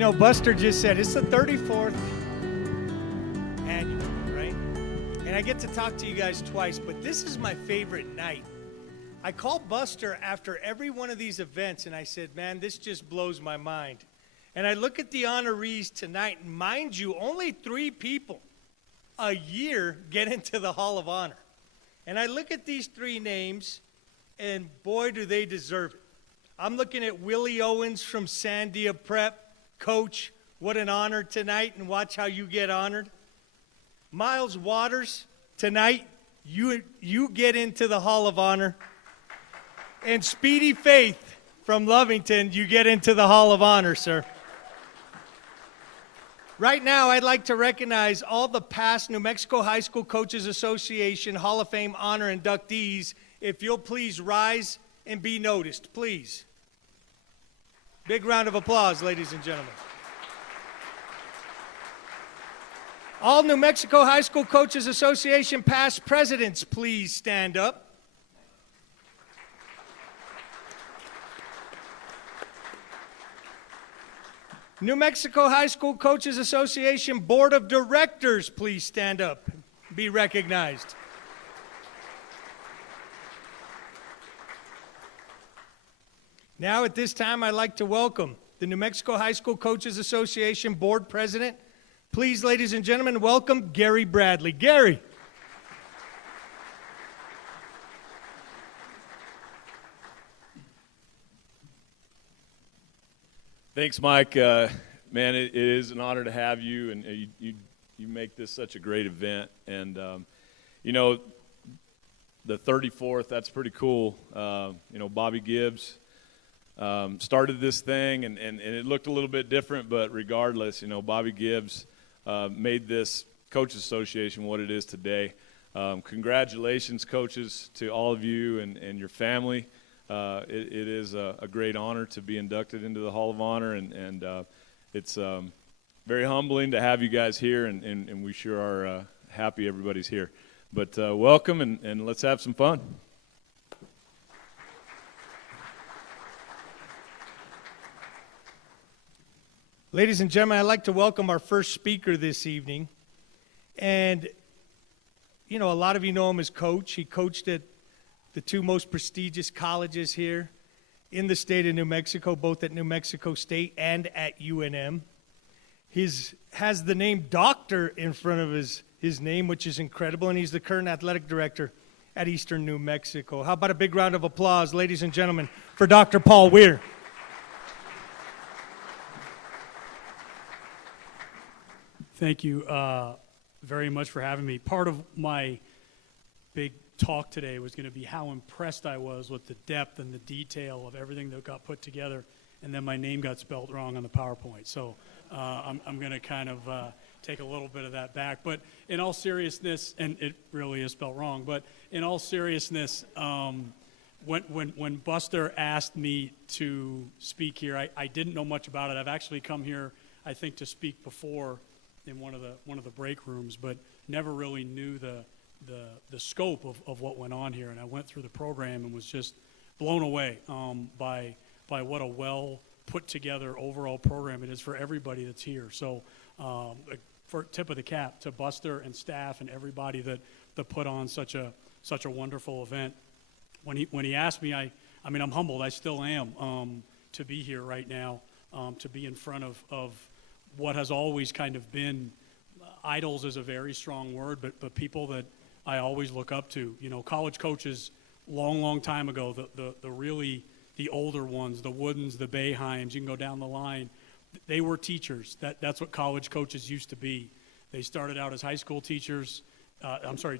You know, Buster just said it's the 34th annual, right? And I get to talk to you guys twice, but this is my favorite night. I called Buster after every one of these events, and I said, man, this just blows my mind. And I look at the honorees tonight, and mind you, only 3 people a year get into the Hall of Honor. And I look at these 3 names, and boy, do they deserve it. I'm looking at Willie Owens from Sandia Prep. Coach, what an honor tonight, and watch how you get honored. Miles Waters, tonight, you get into the Hall of Honor. And Speedy Faith from Lovington, you get into the Hall of Honor, sir. Right now, I'd like to recognize all the past New Mexico High School Coaches Association Hall of Fame honor inductees. If you'll please rise and be noticed, please. Big round of applause, ladies and gentlemen. All New Mexico High School Coaches Association past presidents, please stand up. New Mexico High School Coaches Association Board of Directors, please stand up, be recognized. Now at this time, I'd like to welcome the New Mexico High School Coaches Association Board President. Please, ladies and gentlemen, welcome Gary Bradley. Gary. Thanks, Mike. Man, it is an honor to have you, and you make this such a great event. And, you know, the 34th, that's pretty cool. You know, Bobby Gibbs started this thing, and it looked a little bit different, but regardless, you know, Bobby Gibbs made this Coaches Association what it is today. Congratulations, coaches, to all of you and your family. It is a great honor to be inducted into the Hall of Honor, and it's very humbling to have you guys here, and we sure are happy everybody's here. But welcome, and let's have some fun. Ladies and gentlemen, I'd like to welcome our first speaker this evening. And, you know, a lot of you know him as Coach. He coached at the 2 most prestigious colleges here in the state of New Mexico, both at New Mexico State and at UNM. Has the name Doctor in front of his name, which is incredible, and he's the current athletic director at Eastern New Mexico. How about a big round of applause, ladies and gentlemen, for Dr. Paul Weir. Thank you very much for having me. Part of my big talk today was going to be how impressed I was with the depth and the detail of everything that got put together, and then my name got spelled wrong on the PowerPoint. So I'm going to kind of take a little bit of that back. But in all seriousness, and it really is spelled wrong, but in all seriousness, when Buster asked me to speak here, I didn't know much about it. I've actually come here, I think, to speak before in one of the break rooms, but never really knew the scope of what went on here. And I went through the program and was just blown away by what a well put together overall program it is for everybody that's here. So for tip of the cap to Buster and staff and everybody that put on such a wonderful event. When he asked me, I mean, I'm humbled. I still am to be here right now, to be in front of what has always kind of been, idols is a very strong word, but people that I always look up to. You know, college coaches long time ago, the older ones, the Woodens, the Boeheims, you can go down the line, they were teachers. That's what college coaches used to be. They started out as high school teachers,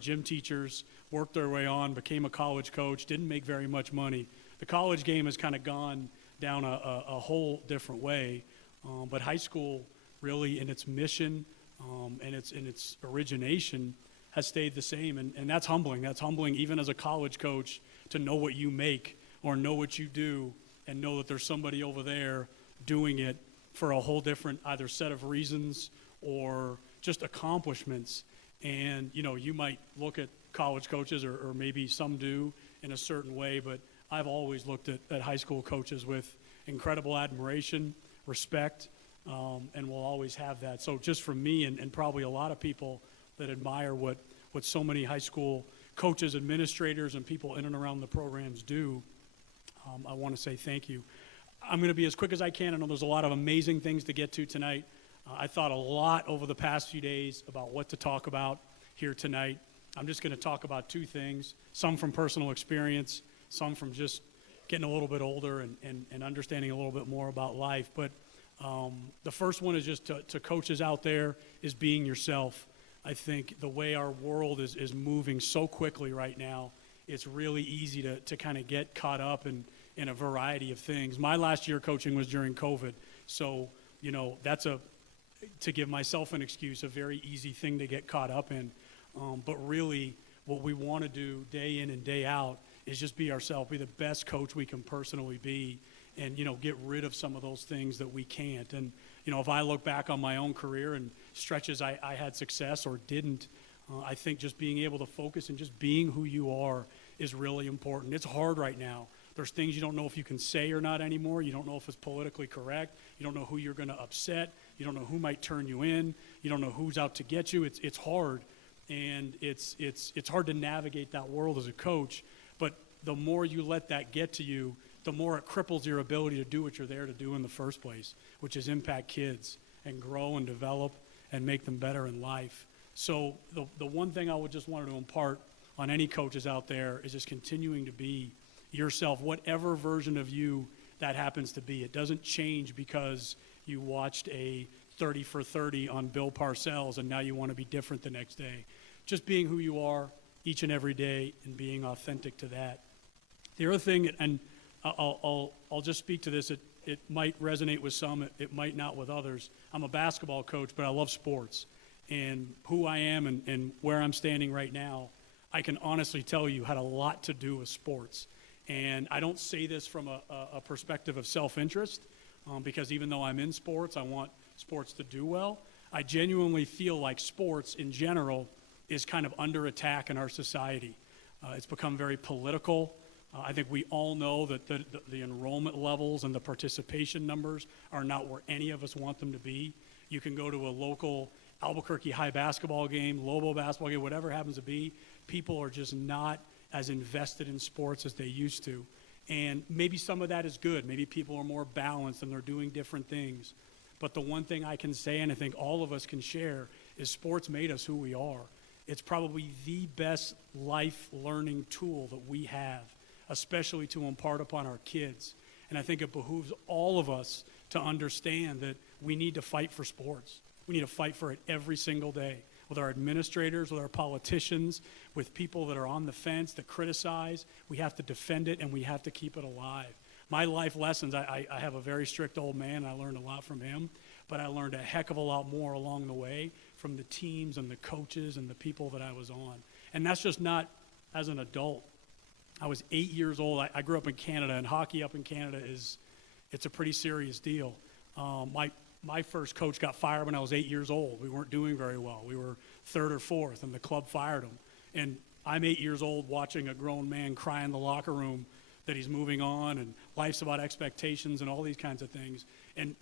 gym teachers, worked their way on, became a college coach, didn't make very much money. The college game has kind of gone down a whole different way, but high school really in its mission and its origination has stayed the same, and that's humbling. That's humbling even as a college coach to know what you make or know what you do and know that there's somebody over there doing it for a whole different either set of reasons or just accomplishments. And, you know, you might look at college coaches, or maybe some do in a certain way, but I've always looked at high school coaches with incredible admiration, respect, and we'll always have that. So just for me and probably a lot of people that admire what so many high school coaches, administrators, and people in and around the programs do, I want to say thank you. I'm going to be as quick as I can. I know there's a lot of amazing things to get to tonight. I thought a lot over the past few days about what to talk about here tonight. I'm just going to talk about two things, some from personal experience, some from just getting a little bit older and understanding a little bit more about life. But the first one is just to coaches out there is being yourself. I think the way our world is moving so quickly right now, it's really easy to kind of get caught up in a variety of things. My last year coaching was during COVID, so, that's to give myself an excuse, a very easy thing to get caught up in. But really, what we want to do day in and day out is just be ourselves, be the best coach we can personally be, and, get rid of some of those things that we can't. And, if I look back on my own career and stretches I had success or didn't, I think just being able to focus and just being who you are is really important. It's hard right now. There's things you don't know if you can say or not anymore. You don't know if it's politically correct. You don't know who you're going to upset. You don't know who might turn you in. You don't know who's out to get you. It's hard, and it's hard to navigate that world as a coach. But the more you let that get to you, the more it cripples your ability to do what you're there to do in the first place, which is impact kids and grow and develop and make them better in life. So the one thing I would just want to impart on any coaches out there is just continuing to be yourself, whatever version of you that happens to be. It doesn't change because you watched a 30 for 30 on Bill Parcells and now you want to be different the next day. Just being who you are each and every day and being authentic to that. The other thing, and I'll just speak to this, it might resonate with some, it might not with others. I'm a basketball coach, but I love sports. And who I am and where I'm standing right now, I can honestly tell you had a lot to do with sports. And I don't say this from a perspective of self-interest, because even though I'm in sports, I want sports to do well. I genuinely feel like sports in general is kind of under attack in our society. It's become very political. I think we all know that the enrollment levels and the participation numbers are not where any of us want them to be. You can go to a local Albuquerque High basketball game, Lobo basketball game, whatever it happens to be. People are just not as invested in sports as they used to. And maybe some of that is good. Maybe people are more balanced and they're doing different things. But the one thing I can say, and I think all of us can share, is sports made us who we are. It's probably the best life learning tool that we have, especially to impart upon our kids. And I think it behooves all of us to understand that we need to fight for sports. We need to fight for it every single day, with our administrators, with our politicians, with people that are on the fence, that criticize. We have to defend it, and we have to keep it alive. My life lessons, I have a very strict old man, and I learned a lot from him, but I learned a heck of a lot more along the way from the teams and the coaches and the people that I was on. And that's just not as an adult. I was 8 years old. I grew up in Canada, and hockey up in Canada it's a pretty serious deal. My first coach got fired when I was 8 years old. We weren't doing very well. We were third or fourth, and the club fired him. And I'm 8 years old watching a grown man cry in the locker room that he's moving on, and life's about expectations and all these kinds of things. And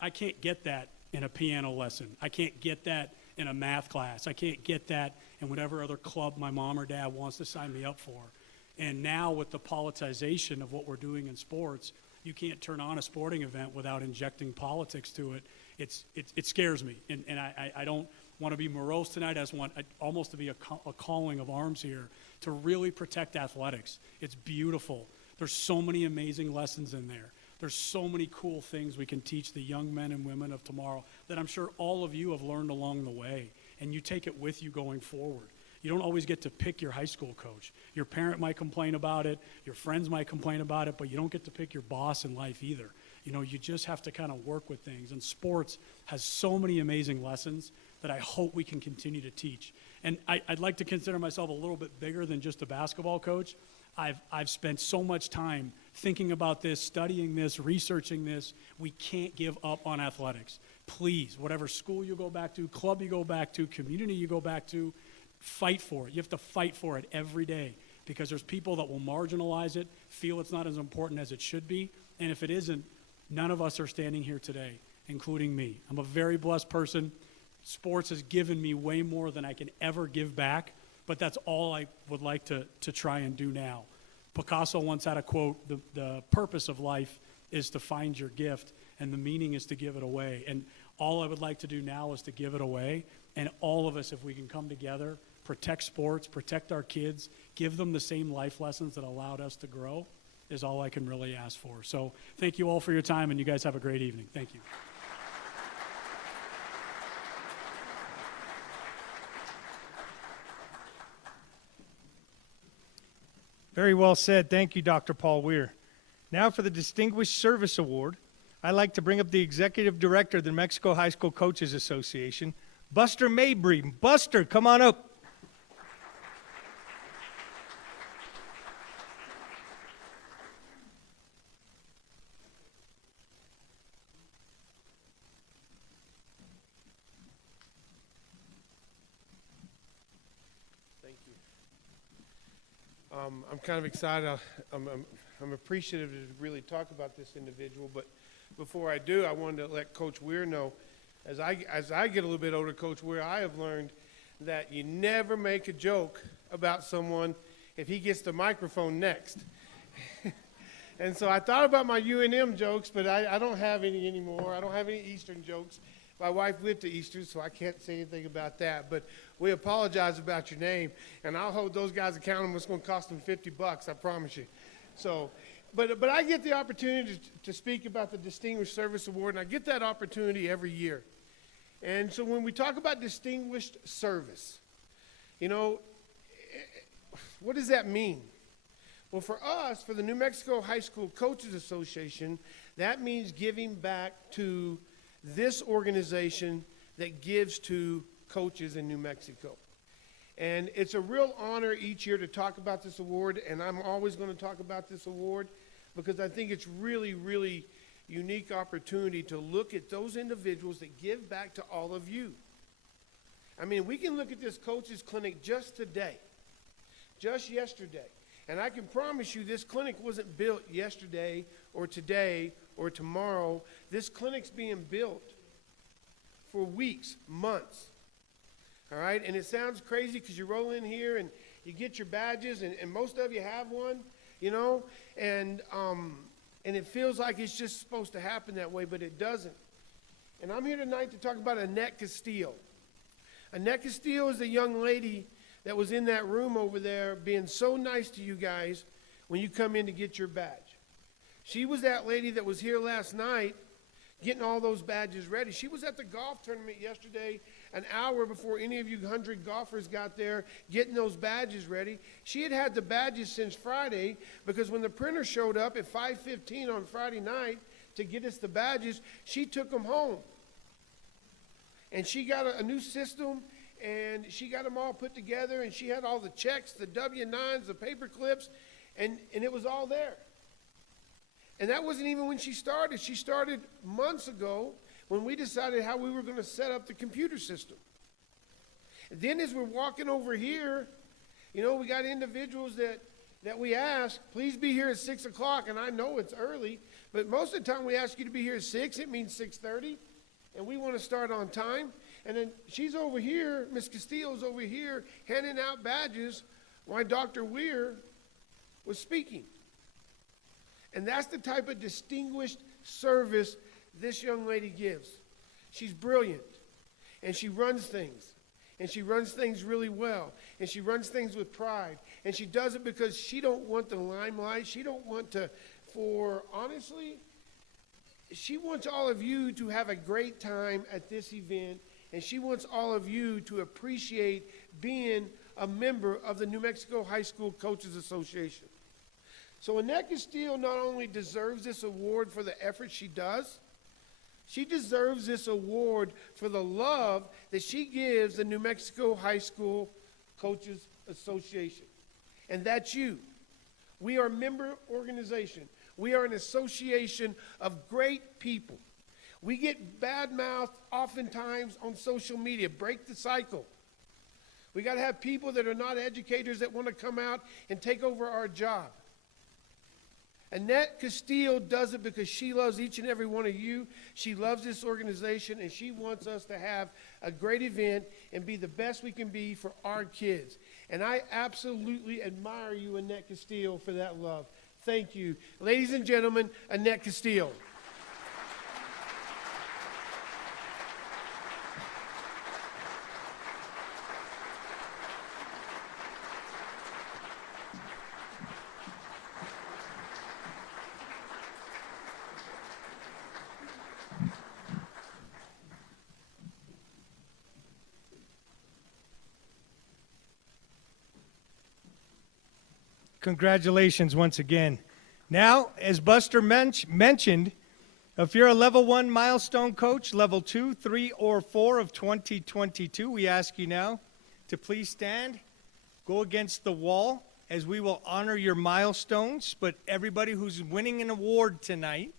I can't get that in a piano lesson. I can't get that in a math class. I can't get that in whatever other club my mom or dad wants to sign me up for. And now with the politicization of what we're doing in sports, you can't turn on a sporting event without injecting politics to it. It scares me. And I don't want to be morose tonight. I just want almost to be a calling of arms here to really protect athletics. It's beautiful. There's so many amazing lessons in there. There's so many cool things we can teach the young men and women of tomorrow that I'm sure all of you have learned along the way, and you take it with you going forward. You don't always get to pick your high school coach. Your parent might complain about it, your friends might complain about it, but you don't get to pick your boss in life either. You just have to kind of work with things. And sports has so many amazing lessons that I hope we can continue to teach. And I'd like to consider myself a little bit bigger than just a basketball coach. I've spent so much time thinking about this, studying this, researching this. We can't give up on athletics. Please, whatever school you go back to, club you go back to, community you go back to, fight for it. You have to fight for it every day, because there's people that will marginalize it, feel it's not as important as it should be, and if it isn't, none of us are standing here today. including me. I'm a very blessed person. Sports has given me way more than I can ever give back, but that's all I would like to try and do now. Picasso once had a quote, the purpose of life is to find your gift, and the meaning is to give it away. And all I would like to do now is to give it away, and all of us, if we can come together, protect sports, protect our kids, give them the same life lessons that allowed us to grow, is all I can really ask for. So thank you all for your time, and you guys have a great evening. Thank you. Very well said. Thank you, Dr. Paul Weir. Now for the Distinguished Service Award, I'd like to bring up the Executive Director of the New Mexico High School Coaches Association, Buster Mabry. Buster, come on up. I'm kind of excited. I'm appreciative to really talk about this individual, but before I do, I wanted to let Coach Weir know, as I get a little bit older, Coach Weir, I have learned that you never make a joke about someone if he gets the microphone next. And so I thought about my UNM jokes, but I don't have any anymore. I don't have any Eastern jokes. My wife went to Eastern, so I can't say anything about that. But we apologize about your name, and I'll hold those guys accountable. It's going to cost them $50, I promise you. So, but I get the opportunity to speak about the Distinguished Service Award, and I get that opportunity every year. And so when we talk about distinguished service, you know, what does that mean? Well, for us, for the New Mexico High School Coaches Association, that means giving back to this organization that gives to coaches in New Mexico. And it's a real honor each year to talk about this award, and I'm always going to talk about this award because I think it's really, really unique opportunity to look at those individuals that give back to all of you. I mean, we can look at this coaches clinic just today, just yesterday, and I can promise you this clinic wasn't built yesterday or today or tomorrow. This clinic's being built for weeks, months. All right, and it sounds crazy because you roll in here and you get your badges, and most of you have one, you know, and it feels like it's just supposed to happen that way, but it doesn't. And I'm here tonight to talk about Annette Castillo. Annette Castillo is the young lady that was in that room over there being so nice to you guys when you come in to get your badge. She was that lady that was here last night getting all those badges ready. She was at the golf tournament yesterday, an hour before any of you 100 golfers got there, getting those badges ready. She had had the badges since Friday because when the printer showed up at 5:15 on Friday night to get us the badges, she took them home. And she got a new system, and she got them all put together, and she had all the checks, the W-9s, the paper clips, and it was all there. And that wasn't even when she started. She started months ago when we decided how we were going to set up the computer system. And then as we're walking over here, you know, we got individuals that we ask, please be here at 6 o'clock. And I know it's early, but most of the time we ask you to be here at 6. It means 6:30, and we want to start on time. And then she's over here, Miss Castillo's over here, handing out badges while Dr. Weir was speaking. And that's the type of distinguished service this young lady gives. She's brilliant, and she runs things, and she runs things really well, and she runs things with pride, and she does it because she don't want the limelight. She don't want to, honestly, she wants all of you to have a great time at this event, and she wants all of you to appreciate being a member of the New Mexico High School Coaches Association. So Annette Castillo not only deserves this award for the effort she does, she deserves this award for the love that she gives the New Mexico High School Coaches Association. And that's you. We are a member organization. We are an association of great people. We get bad-mouthed oftentimes on social media. Break the cycle. We got to have people that are not educators that want to come out and take over our job. Annette Castillo does it because she loves each and every one of you. She loves this organization, and she wants us to have a great event and be the best we can be for our kids. And I absolutely admire you, Annette Castillo, for that love. Thank you. Ladies and gentlemen, Annette Castillo. Congratulations once again. Now, as Buster mentioned, if you're a level 1 milestone coach, level 2, 3, or 4 of 2022, we ask you now to please stand, go against the wall, as we will honor your milestones. But everybody who's winning an award tonight,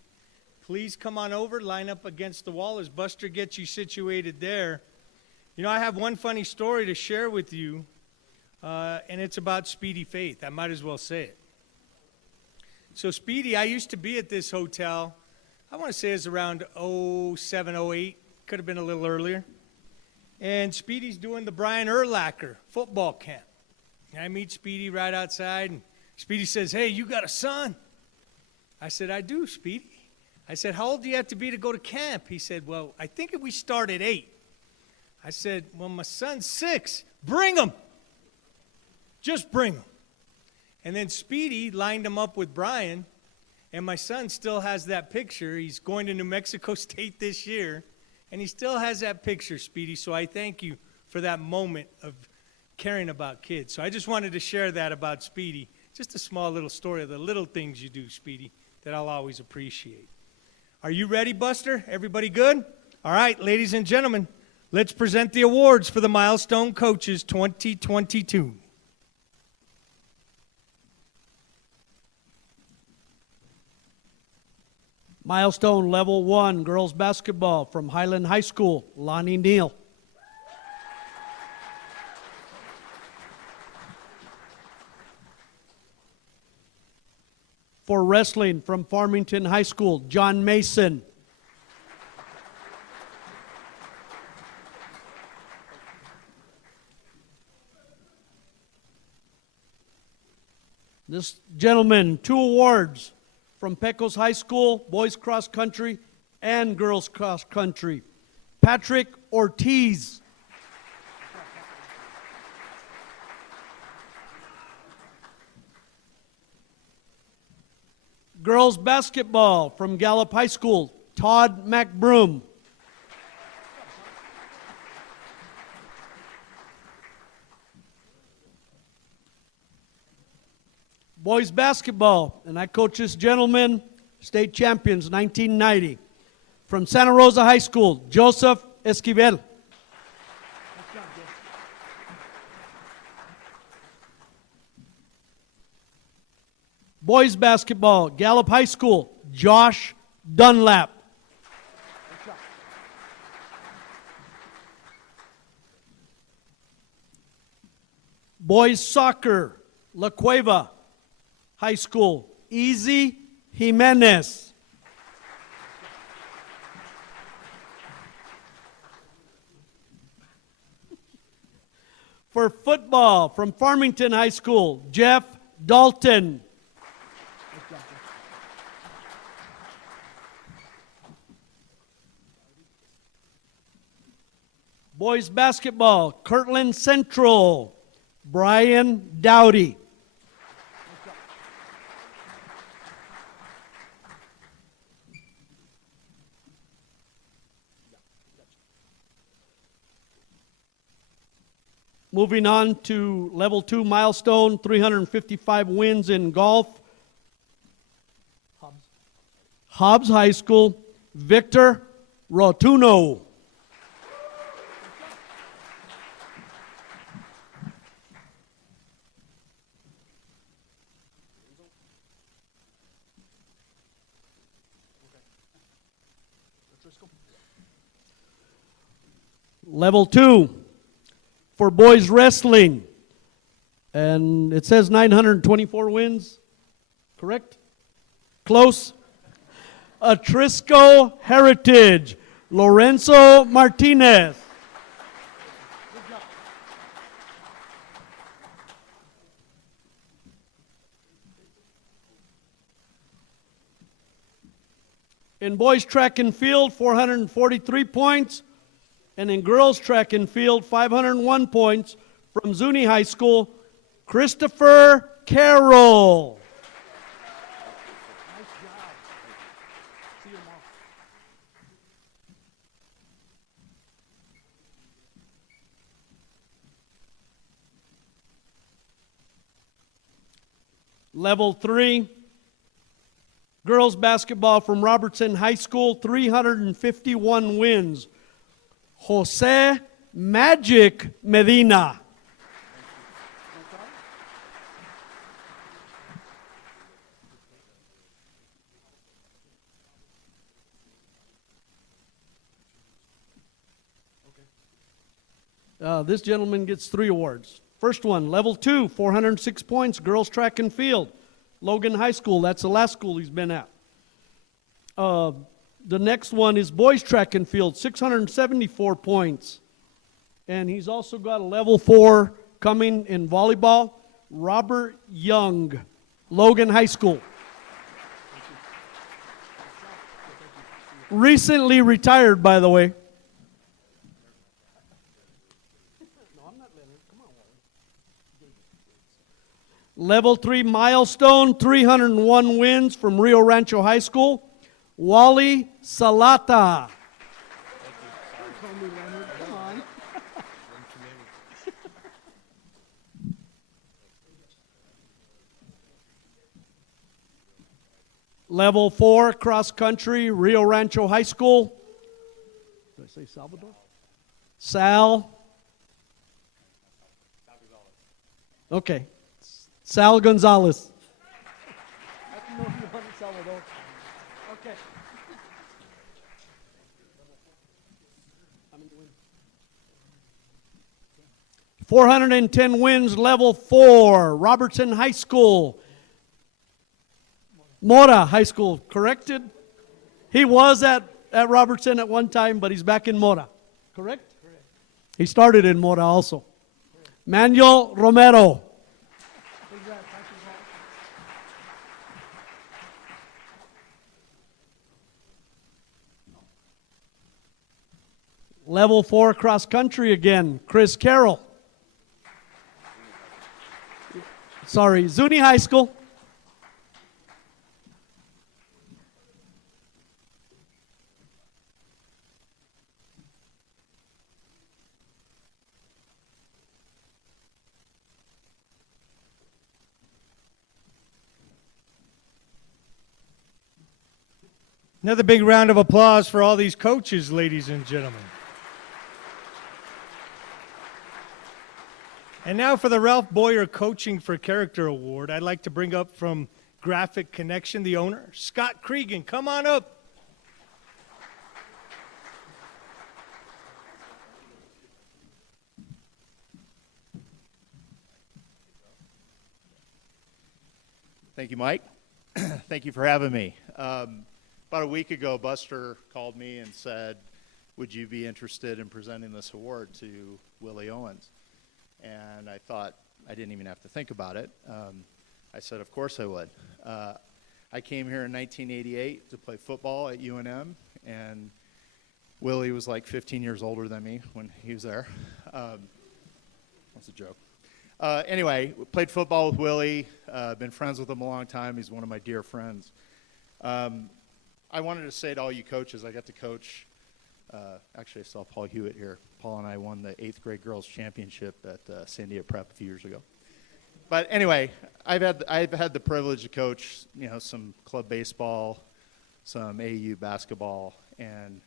please come on over, line up against the wall as Buster gets you situated there. You know, I have one funny story to share with you. And it's about Speedy Faith. I might as well say it. So Speedy, I used to be at this hotel, I want to say it's around 07, 08. Could have been a little earlier. And Speedy's doing the Brian Urlacher football camp. And I meet Speedy right outside, and Speedy says, "Hey, you got a son?" I said, "I do, Speedy." I said, "How old do you have to be to go to camp?" He said, "Well, I think we start at 8. I said, "Well, my son's 6. Bring him. Just bring him." And then Speedy lined him up with Brian, and my son still has that picture. He's going to New Mexico State this year, and he still has that picture, Speedy. So I thank you for that moment of caring about kids. So I just wanted to share that about Speedy. Just a small little story of the little things you do, Speedy, that I'll always appreciate. Are you ready, Buster? Everybody good? All right, ladies and gentlemen, let's present the awards for the Milestone Coaches 2022. Milestone Level 1 Girls Basketball from Highland High School, Lonnie Neal. For Wrestling from Farmington High School, John Mason. This gentleman, 2 awards. From Pecos High School, boys cross country and girls cross country, Patrick Ortiz. Girls basketball from Gallup High School, Todd McBroom. Boys basketball, and I coach this gentleman, state champions, 1990. From Santa Rosa High School, Joseph Esquivel. Boys basketball, Gallup High School, Josh Dunlap. Boys soccer, La Cueva High School, Easy Jimenez. For football, from Farmington High School, Jeff Dalton. Boys basketball, Kirtland Central, Brian Dowdy. Moving on to level 2 milestone, 355 wins in golf. Hobbs High School, Victor Rotuno. Level 2. For boys wrestling, and it says 924 wins, correct? Close. Atrisco Heritage, Lorenzo Martinez. In boys track and field, 443 points. And in girls track and field, 501 points from Zuni High School, Christopher Carroll. Level 3, girls basketball from Robertson High School, 351 wins. Jose Magic Medina. This gentleman gets 3 awards. First one, level 2, 406 points, girls track and field. Logan High School, that's the last school he's been at. The next one is boys track and field, 674 points. And he's also got a level 4 coming in volleyball, Robert Young, Logan High School. Recently retired, by the way. Level 3 milestone, 301 wins from Rio Rancho High School, Wally Salata. Level 4 cross country, Rio Rancho High School. Did I say Salvador? Sal. Okay. Sal Gonzalez. I didn't know you wanted Salvador. Okay. 410 wins, level 4, Robertson High School. Mora High School, corrected? He was at Robertson at one time, but he's back in Mora, correct? Correct. He started in Mora also. Correct. Manuel Romero. Level 4 cross country again, Chris Carroll. Sorry, Zuni High School. Another big round of applause for all these coaches, ladies and gentlemen. And now for the Ralph Boyer Coaching for Character Award, I'd like to bring up from Graphic Connection, the owner, Scott Cregan. Come on up. Thank you, Mike. Thank you for having me. About a week ago, Buster called me and said, would you be interested in presenting this award to Willie Owens? And I thought, I didn't even have to think about it. I said, of course I would. I came here in 1988 to play football at UNM, and Willie was like 15 years older than me when he was there. That's a joke. Anyway, played football with Willie, been friends with him a long time. He's one of my dear friends. I wanted to say to all you coaches, I got to coach, actually I saw Paul Hewitt here. Paul and I won the 8th grade girls championship at San Diego Prep a few years ago. But anyway, I've had the privilege to coach, some club baseball, some AAU basketball, and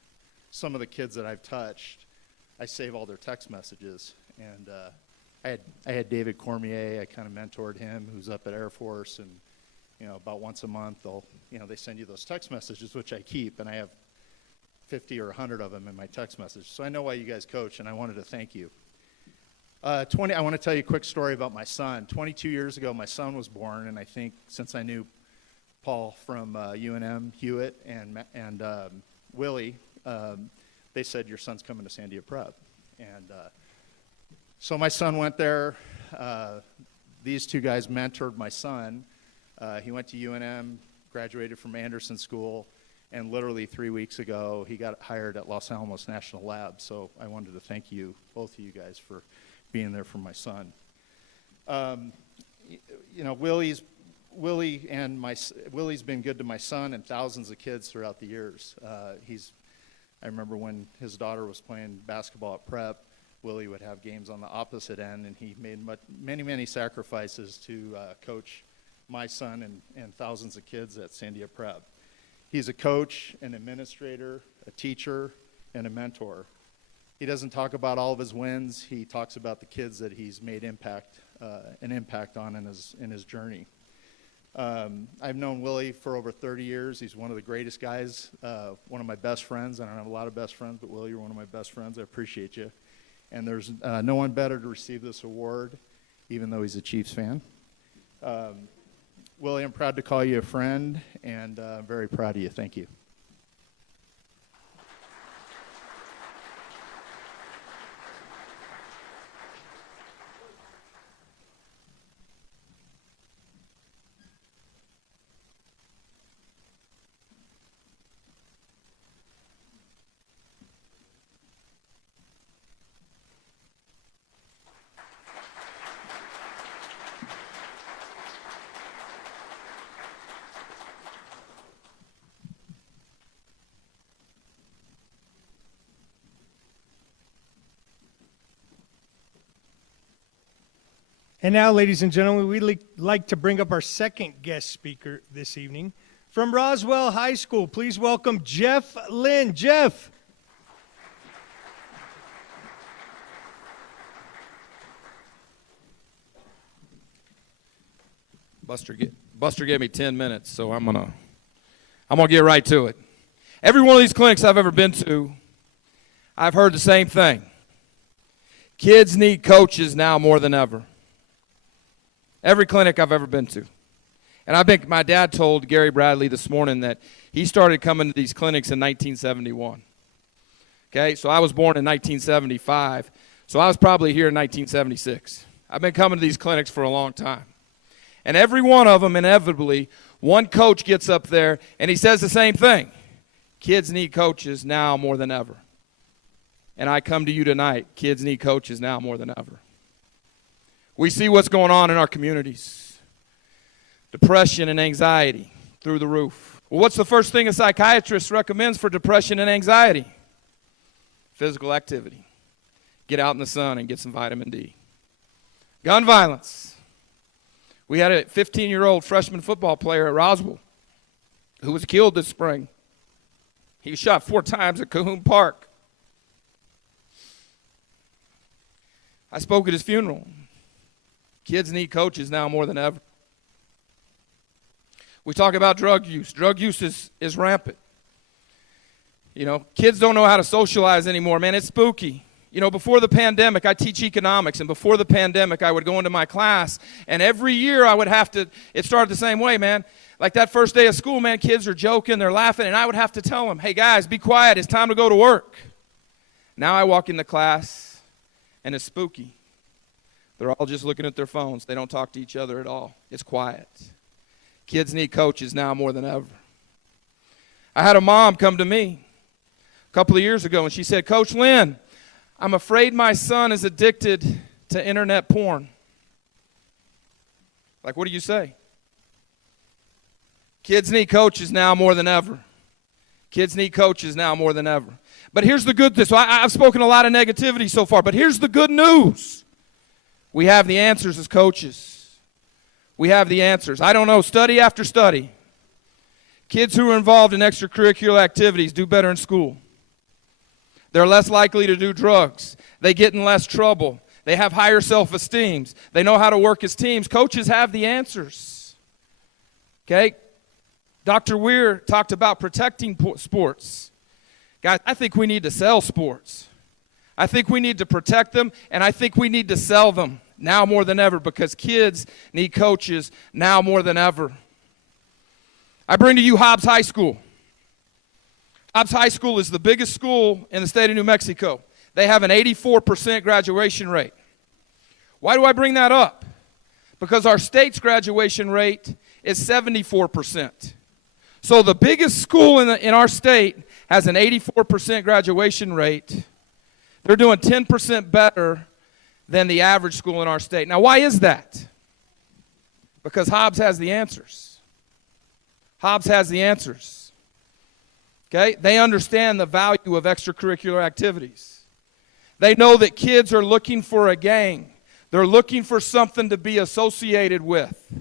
some of the kids that I've touched, I save all their text messages. And I had David Cormier. I kind of mentored him, who's up at Air Force, and about once a month they send you those text messages, which I keep, and I have 50 or 100 of them in my text message. So I know why you guys coach, and I wanted to thank you. I want to tell you a quick story about my son. 22 years ago, my son was born, and I think since I knew Paul from UNM, Hewitt, and Willie, they said, your son's coming to Sandia Prep. And so my son went there. These two guys mentored my son. He went to UNM, graduated from Anderson School, and literally 3 weeks ago, he got hired at Los Alamos National Lab. So I wanted to thank you, both of you guys, for being there for my son. Willie's been good to my son and thousands of kids throughout the years. I remember when his daughter was playing basketball at Prep, Willie would have games on the opposite end, and he made many sacrifices to coach my son and thousands of kids at Sandia Prep. He's a coach, an administrator, a teacher, and a mentor. He doesn't talk about all of his wins. He talks about the kids that he's made an impact on in his journey. I've known Willie for over 30 years. He's one of the greatest guys, one of my best friends. I don't have a lot of best friends, but Willie, you're one of my best friends. I appreciate you. And there's no one better to receive this award, even though he's a Chiefs fan. Willie, I'm proud to call you a friend, and I'm very proud of you. Thank you. And now, ladies and gentlemen, we'd like to bring up our second guest speaker this evening. From Roswell High School, please welcome Jeff Lynn. Jeff. Buster gave me 10 minutes, so I'm gonna get right to it. Every one of these clinics I've ever been to, I've heard the same thing. Kids need coaches now more than ever. Every clinic I've ever been to. And I think my dad told Gary Bradley this morning that he started coming to these clinics in 1971. Okay, so I was born in 1975, so I was probably here in 1976. I've been coming to these clinics for a long time. And every one of them, inevitably, one coach gets up there and he says the same thing. Kids need coaches now more than ever. And I come to you tonight, kids need coaches now more than ever. We see what's going on in our communities. Depression and anxiety through the roof. Well, what's the first thing a psychiatrist recommends for depression and anxiety? Physical activity. Get out in the sun and get some vitamin D. Gun violence. We had a 15-year-old freshman football player at Roswell who was killed this spring. He was shot 4 times at Cahoon Park. I spoke at his funeral. Kids need coaches now more than ever. We talk about drug use. Drug use is rampant. Kids don't know how to socialize anymore. Man, it's spooky. Before the pandemic, I teach economics, and before the pandemic, I would go into my class, and every year I would have to, it started the same way, man. Like that first day of school, man, kids are joking, they're laughing, and I would have to tell them, hey, guys, be quiet, it's time to go to work. Now I walk into class, and it's spooky. They're all just looking at their phones. They don't talk to each other at all. It's quiet. Kids need coaches now more than ever. I had a mom come to me a couple of years ago, and she said, Coach Lynn, I'm afraid my son is addicted to internet porn. Like, what do you say? Kids need coaches now more than ever. Kids need coaches now more than ever. But here's the good thing. So I've spoken a lot of negativity so far, but here's the good news. We have the answers as coaches. We have the answers. I don't know, study after study. Kids who are involved in extracurricular activities do better in school. They're less likely to do drugs. They get in less trouble. They have higher self-esteem. They know how to work as teams. Coaches have the answers. Okay? Dr. Weir talked about protecting sports. Guys, I think we need to sell sports. I think we need to protect them, and I think we need to sell them now more than ever because kids need coaches now more than ever. I bring to you Hobbs High School. Hobbs High School is the biggest school in the state of New Mexico. They have an 84% graduation rate. Why do I bring that up? Because our state's graduation rate is 74%. So the biggest school in our state has an 84% graduation rate. They're doing 10% better than the average school in our state. Now, why is that? Because Hobbs has the answers. Hobbs has the answers. Okay? They understand the value of extracurricular activities. They know that kids are looking for a gang. They're looking for something to be associated with.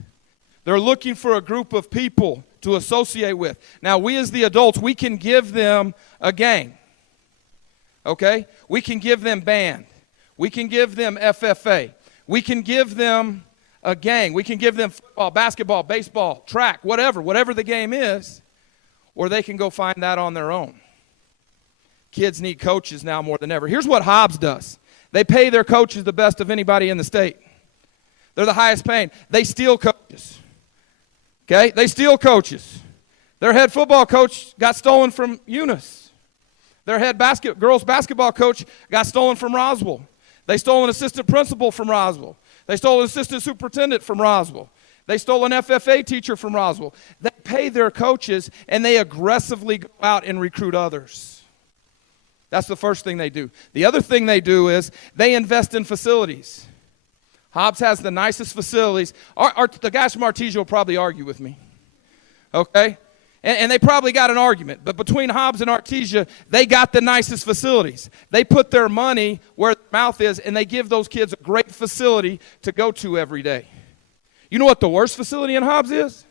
They're looking for a group of people to associate with. Now, we as the adults, we can give them a gang. Okay? We can give them band. We can give them FFA. We can give them a gang. We can give them football, basketball, baseball, track, whatever the game is, or they can go find that on their own. Kids need coaches now more than ever. Here's what Hobbs does. They pay their coaches the best of anybody in the state. They're the highest paying. They steal coaches. Okay? They steal coaches. Their head football coach got stolen from Eunice. Their head girls basketball coach got stolen from Roswell. They stole an assistant principal from Roswell. They stole an assistant superintendent from Roswell. They stole an FFA teacher from Roswell. They pay their coaches, and they aggressively go out and recruit others. That's the first thing they do. The other thing they do is they invest in facilities. Hobbs has the nicest facilities. The guys from Artesia will probably argue with me. Okay? And they probably got an argument. But between Hobbs and Artesia, they got the nicest facilities. They put their money where their mouth is, and they give those kids a great facility to go to every day. You know what the worst facility in Hobbs is?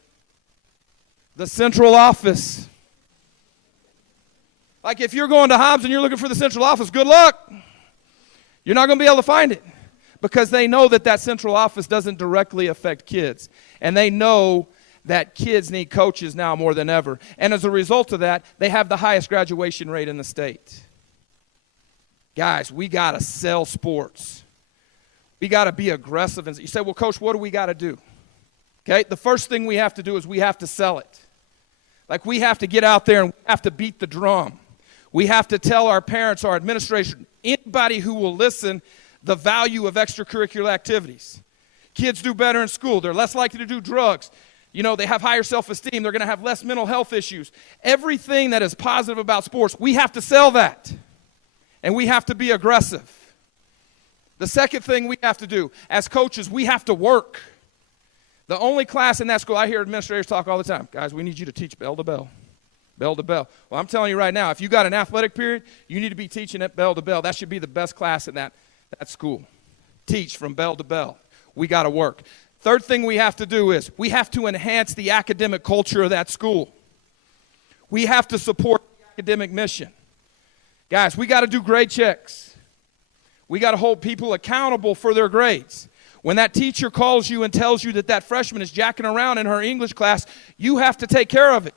The central office. Like if you're going to Hobbs and you're looking for the central office, good luck. You're not going to be able to find it because they know that central office doesn't directly affect kids. And they know that kids need coaches now more than ever. And as a result of that, they have the highest graduation rate in the state. Guys, we got to sell sports. We got to be aggressive. And you say, well, Coach, what do we got to do? Okay, the first thing we have to do is we have to sell it. Like we have to get out there and we have to beat the drum. We have to tell our parents, our administration, anybody who will listen, the value of extracurricular activities. Kids do better in school. They're less likely to do drugs. You know, they have higher self-esteem. They're going to have less mental health issues. Everything that is positive about sports, we have to sell that. And we have to be aggressive. The second thing we have to do, as coaches, we have to work. The only class in that school, I hear administrators talk all the time, guys, we need you to teach bell to bell. Bell to bell. Well, I'm telling you right now, if you got an athletic period, you need to be teaching at bell to bell. That should be the best class in that school. Teach from bell to bell. We got to work. Third thing we have to do is we have to enhance the academic culture of that school. We have to support the academic mission. Guys, we got to do grade checks. We got to hold people accountable for their grades. When that teacher calls you and tells you that freshman is jacking around in her English class, you have to take care of it.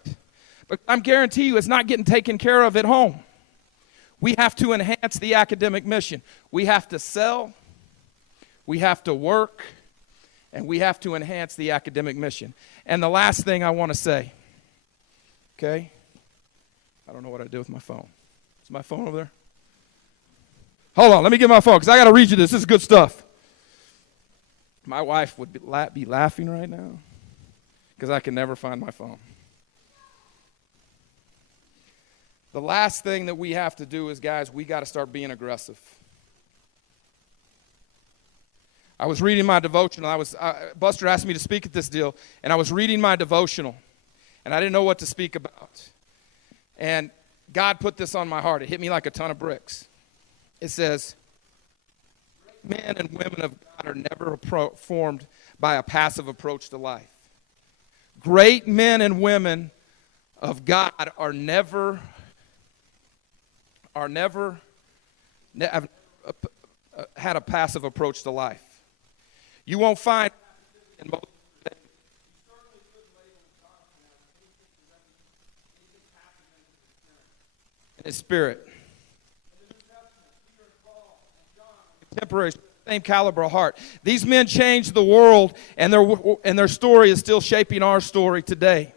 But I guarantee you it's not getting taken care of at home. We have to enhance the academic mission. We have to sell, we have to work, and we have to enhance the academic mission. And the last thing I want to say, okay? I don't know what I did with my phone. Is my phone over there? Hold on, let me get my phone because I got to read you this. This is good stuff. My wife would be laughing right now because I can never find my phone. The last thing that we have to do is, guys, we got to start being aggressive. I was reading my devotional. Buster asked me to speak at this deal, and I was reading my devotional, and I didn't know what to speak about. And God put this on my heart. It hit me like a ton of bricks. It says, men and women of God are never formed by a passive approach to life. Great men and women of God have never had a passive approach to life. You won't find in most in his spirit. Contemporaries, same caliber of heart. These men changed the world, and their story is still shaping our story today.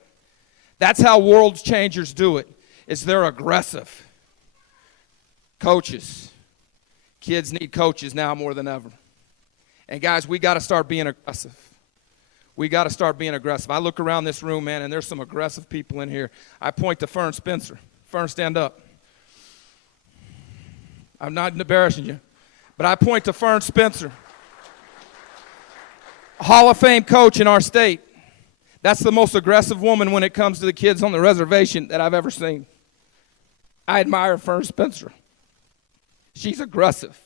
That's how world changers do it, is they're aggressive. Coaches. Kids need coaches now more than ever. And guys, we got to start being aggressive. We got to start being aggressive. I look around this room, man, and there's some aggressive people in here. I point to Fern Spencer. Fern, stand up. I'm not embarrassing you, but I point to Fern Spencer, Hall of Fame coach in our state. That's the most aggressive woman when it comes to the kids on the reservation that I've ever seen. I admire Fern Spencer. She's aggressive.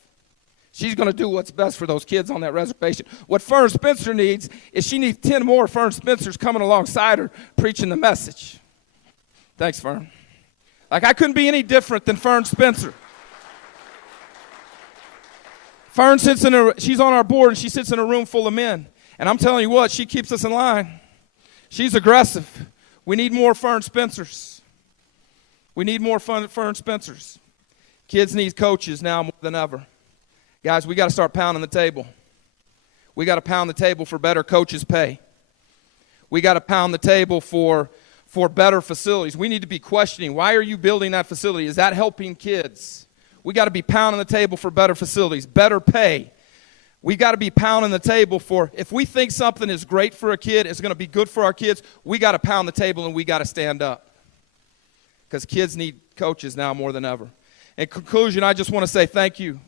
She's going to do what's best for those kids on that reservation. What Fern Spencer needs is she needs 10 more Fern Spencers coming alongside her preaching the message. Thanks, Fern. Like, I couldn't be any different than Fern Spencer. Fern she's on our board, and she sits in a room full of men. And I'm telling you what, she keeps us in line. She's aggressive. We need more Fern Spencers. We need more Fern Spencers. Kids need coaches now more than ever. Guys, we got to start pounding the table. We got to pound the table for better coaches' pay. We got to pound the table for better facilities. We need to be questioning, why are you building that facility? Is that helping kids? We got to be pounding the table for better facilities, better pay. We got to be pounding the table for, if we think something is great for a kid, it's going to be good for our kids, we got to pound the table and we got to stand up. Because kids need coaches now more than ever. In conclusion, I just want to say thank you.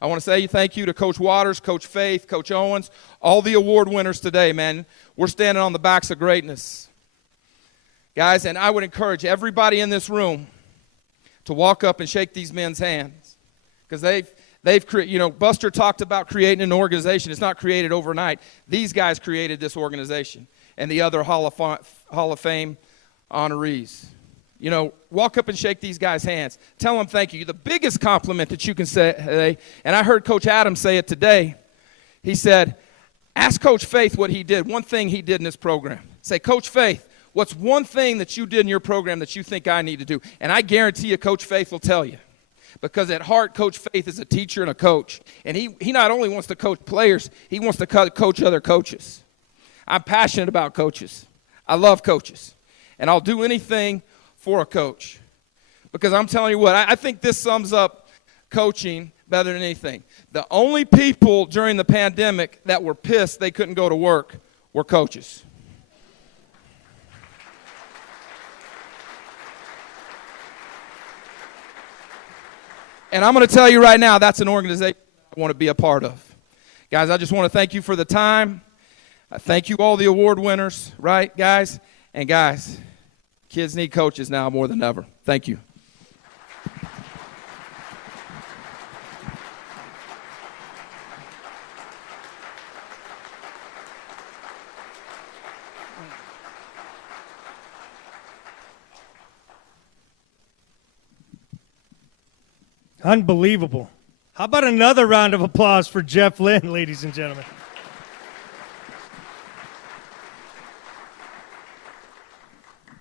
I want to say thank you to Coach Waters, Coach Faith, Coach Owens, all the award winners today, man. We're standing on the backs of greatness. Guys, and I would encourage everybody in this room to walk up and shake these men's hands. Because they've created, you know, Buster talked about creating an organization. It's not created overnight. These guys created this organization and the other Hall of Fame honorees. You know, walk up and shake these guys' hands. Tell them thank you. The biggest compliment that you can say, and I heard Coach Adams say it today. He said, ask Coach Faith what he did, one thing he did in this program. Say, Coach Faith, what's one thing that you did in your program that you think I need to do? And I guarantee you Coach Faith will tell you. Because at heart, Coach Faith is a teacher and a coach. And he not only wants to coach players, he wants to coach other coaches. I'm passionate about coaches. I love coaches. And I'll do anything for a coach. Because I'm telling you what, I think this sums up coaching better than anything. The only people during the pandemic that were pissed they couldn't go to work were coaches. And I'm going to tell you right now, that's an organization I want to be a part of. Guys, I just want to thank you for the time. Thank you all the award winners, right, guys? And guys, kids need coaches now more than ever. Thank you. Unbelievable. How about another round of applause for Jeff Lynn, ladies and gentlemen?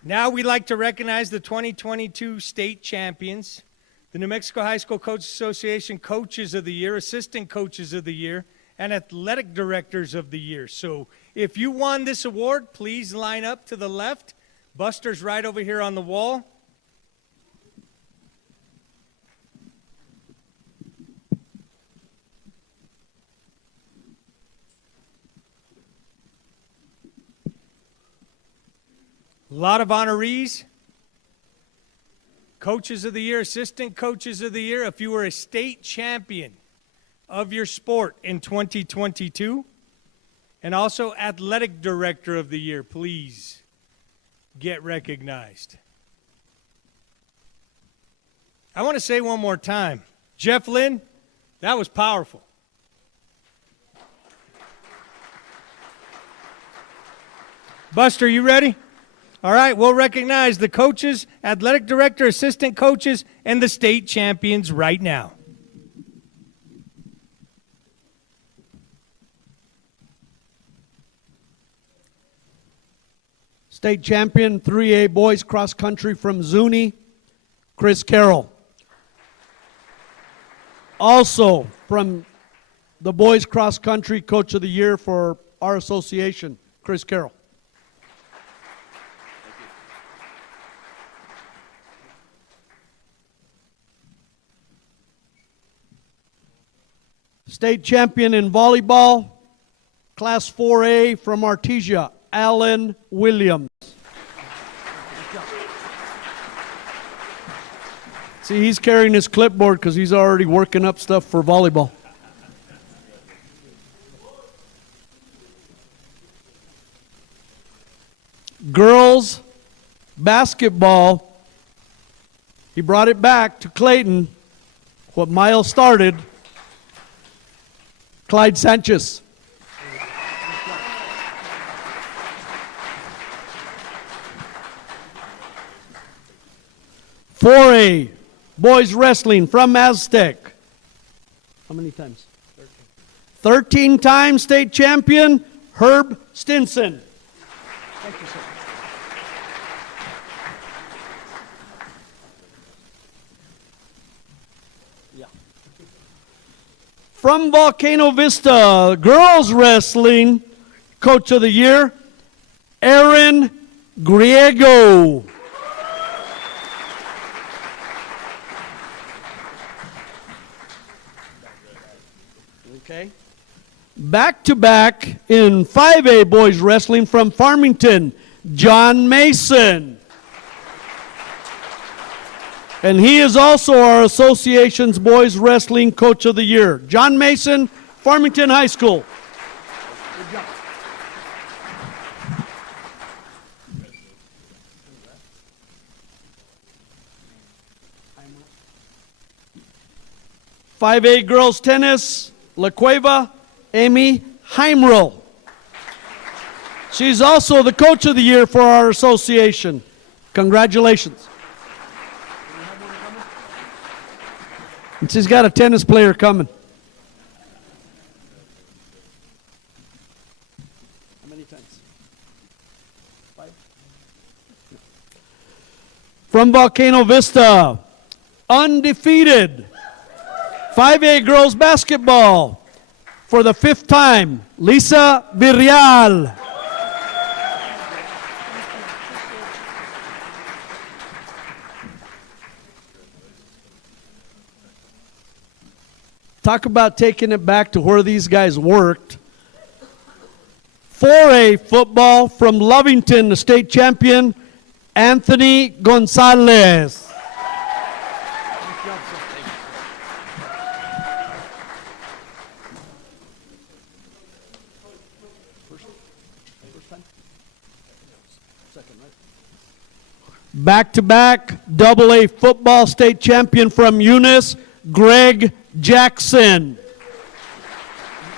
Now we'd like to recognize the 2022 state champions, the New Mexico High School Coaches Association Coaches of the Year, Assistant Coaches of the Year, and Athletic Directors of the Year. So if you won this award, please line up to the left. Buster's right over here on the wall. A lot of honorees, Coaches of the Year, Assistant Coaches of the Year. If you were a state champion of your sport in 2022, and also Athletic Director of the Year, please get recognized. I want to say one more time, Jeff Lynn, that was powerful. Buster, you ready? All right, we'll recognize the coaches, athletic director, assistant coaches, and the state champions right now. State champion 3A boys cross country from Zuni, Chris Carroll. Also from the boys cross country coach of the year for our association, Chris Carroll. State champion in volleyball, Class 4A from Artesia, Alan Williams. See, he's carrying his clipboard because he's already working up stuff for volleyball. Girls basketball, he brought it back to Clayton, what Miles started. Clyde Sanchez. "4A boys wrestling from Aztec. How many times? 13 times state champion, Herb Stinson. Thank you, sir. Yeah. From Volcano Vista, girls wrestling, coach of the year, Aaron Griego. Okay. Back-to-back in 5A boys wrestling from Farmington, John Mason. And he is also our association's boys wrestling coach of the year. John Mason, Farmington High School. Good job. 5A girls tennis, La Cueva, Amy Heimrel. She's also the coach of the year for our association. Congratulations. And she's got a tennis player coming. How many times? 5? From Volcano Vista, undefeated 5A girls basketball for the 5th time, Lisa Virreal. Talk about taking it back to where these guys worked. 4A football from Lovington, the state champion, Anthony Gonzalez. Back-to-back AA football state champion from Eunice, Greg Jackson.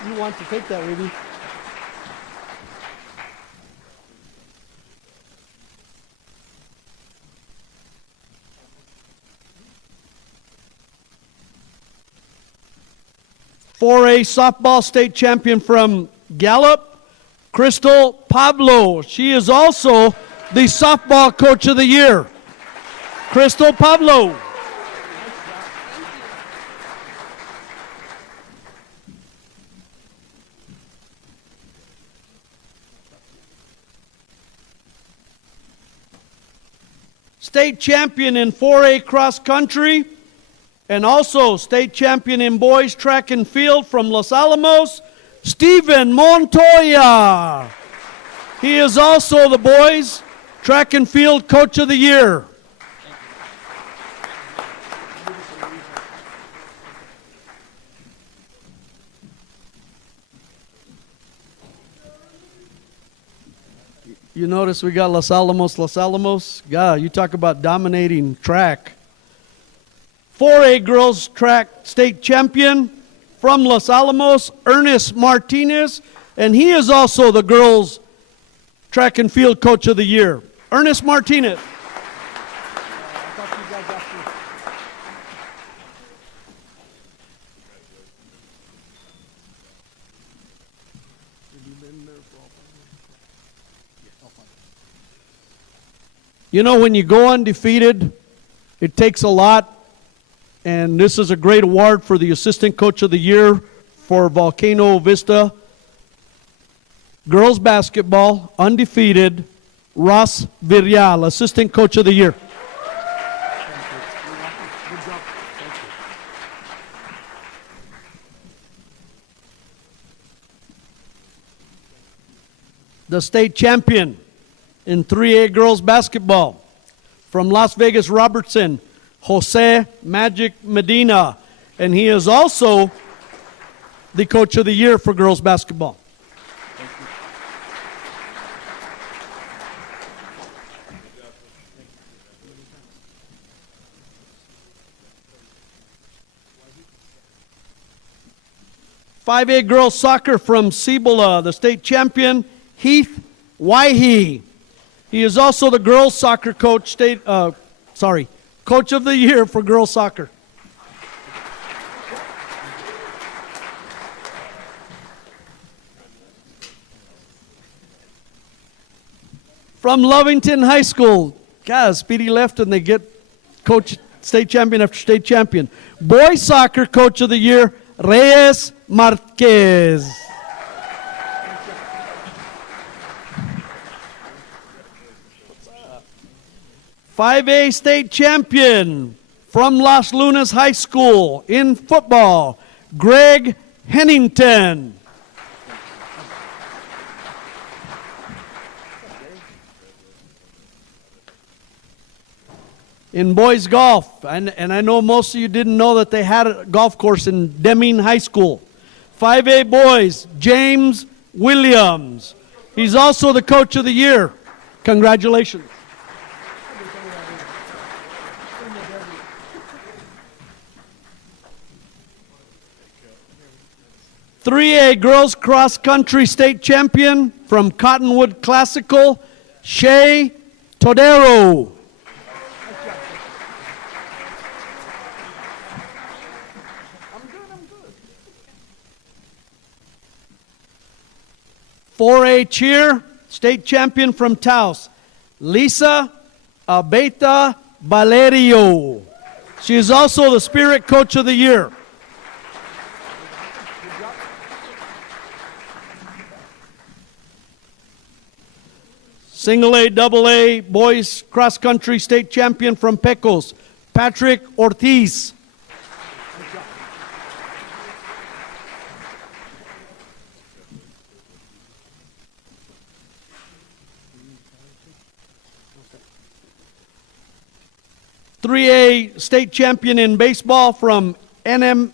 You want to take that, Ruby? "4A softball state champion from Gallup, Crystal Pablo. She is also the softball coach of the year. Crystal Pablo. State champion in 4A cross country and also state champion in boys track and field from Los Alamos, Steven Montoya. He is also the boys track and field coach of the year. You notice we got Los Alamos, Los Alamos. God, you talk about dominating track. 4A girls track state champion from Los Alamos, Ernest Martinez, and he is also the girls track and field coach of the year. Ernest Martinez. You know, when you go undefeated, it takes a lot, and this is a great award for the assistant coach of the year for Volcano Vista. Girls basketball, undefeated, Ross Virreal, assistant coach of the year. the state champion in 3A girls basketball. From Las Vegas Robertson, Jose Magic Medina. And he is also the coach of the year for girls basketball. 5A girls soccer from Cibola, the state champion, Heath Waihe. He is also the girls soccer coach, coach of the year for girls soccer. From Lovington High School, guys, Speedy left and they get coach, state champion after state champion. Boys soccer coach of the year, Reyes Marquez. "5A state champion from Las Lunas High School in football, Greg Hennington. In boys golf, and I know most of you didn't know that they had a golf course in Deming High School. 5A boys, James Williams. He's also the coach of the year. Congratulations. 3A girls cross country state champion from Cottonwood Classical, Shay Todero. 4A cheer, state champion from Taos, Lisa Abeta Valerio. She is also the Spirit Coach of the Year. Single A, double A, boys cross country state champion from Pecos, Patrick Ortiz. 3A state champion in baseball from NMMI,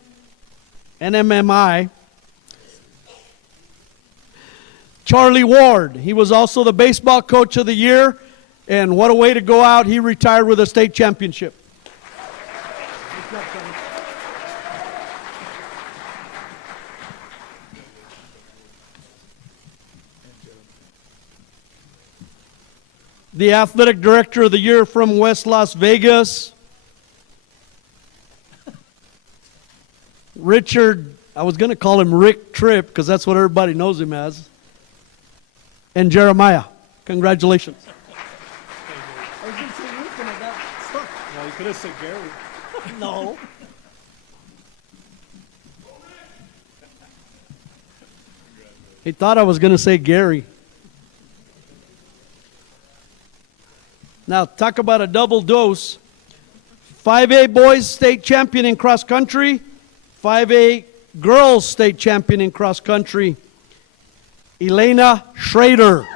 Charlie Ward. He was also the baseball coach of the year, and what a way to go out. He retired with a state championship. The athletic director of the year from West Las Vegas, Richard, I was going to call him Rick Tripp because that's what everybody knows him as, and Jeremiah. Congratulations. I was going to say Lincoln at that stuff. Well, you could have said Gary. No. He thought I was going to say Gary. Now, talk about a double dose. 5A boys state champion in cross country. 5A girls state champion in cross country. Elena Schrader.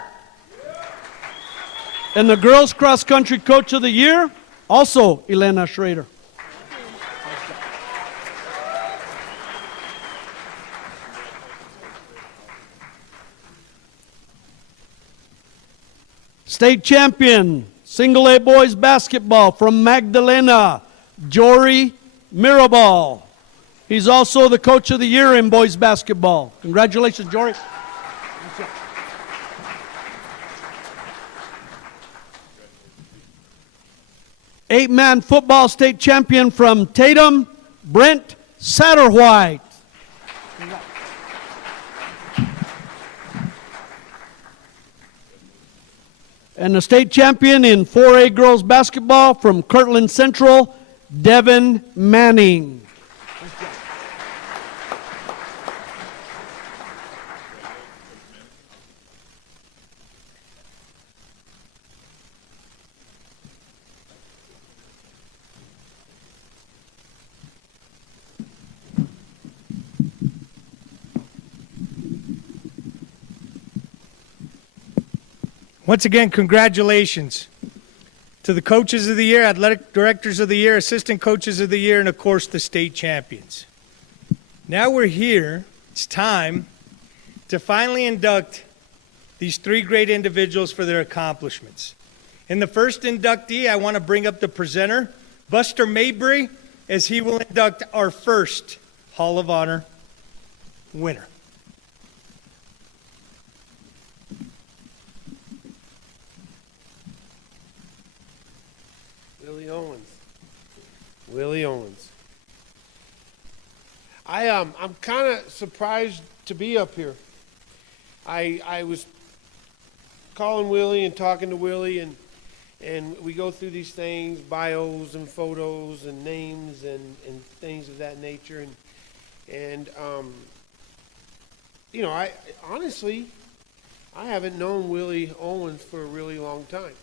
And the girls cross country coach of the year, also Elena Schrader. State champion, single A boys basketball from Magdalena, Jory Mirabal. He's also the coach of the year in boys basketball. Congratulations, Jory. Eight-man football state champion from Tatum, Brent Satterwhite. And the state champion in 4A girls basketball from Kirtland Central, Devin Manning. Once again, congratulations to the coaches of the year, athletic directors of the year, assistant coaches of the year, and of course the state champions. Now we're here, it's time to finally induct these three great individuals for their accomplishments. In the first inductee, I want to bring up the presenter, Buster Mabry, as he will induct our first Hall of Honor winner. Willie Owens. Willie Owens. I'm kind of surprised to be up here. I was calling Willie and talking to Willie, and we go through these things, bios and photos and names and things of that nature, and you know, I honestly haven't known Willie Owens for a really long time.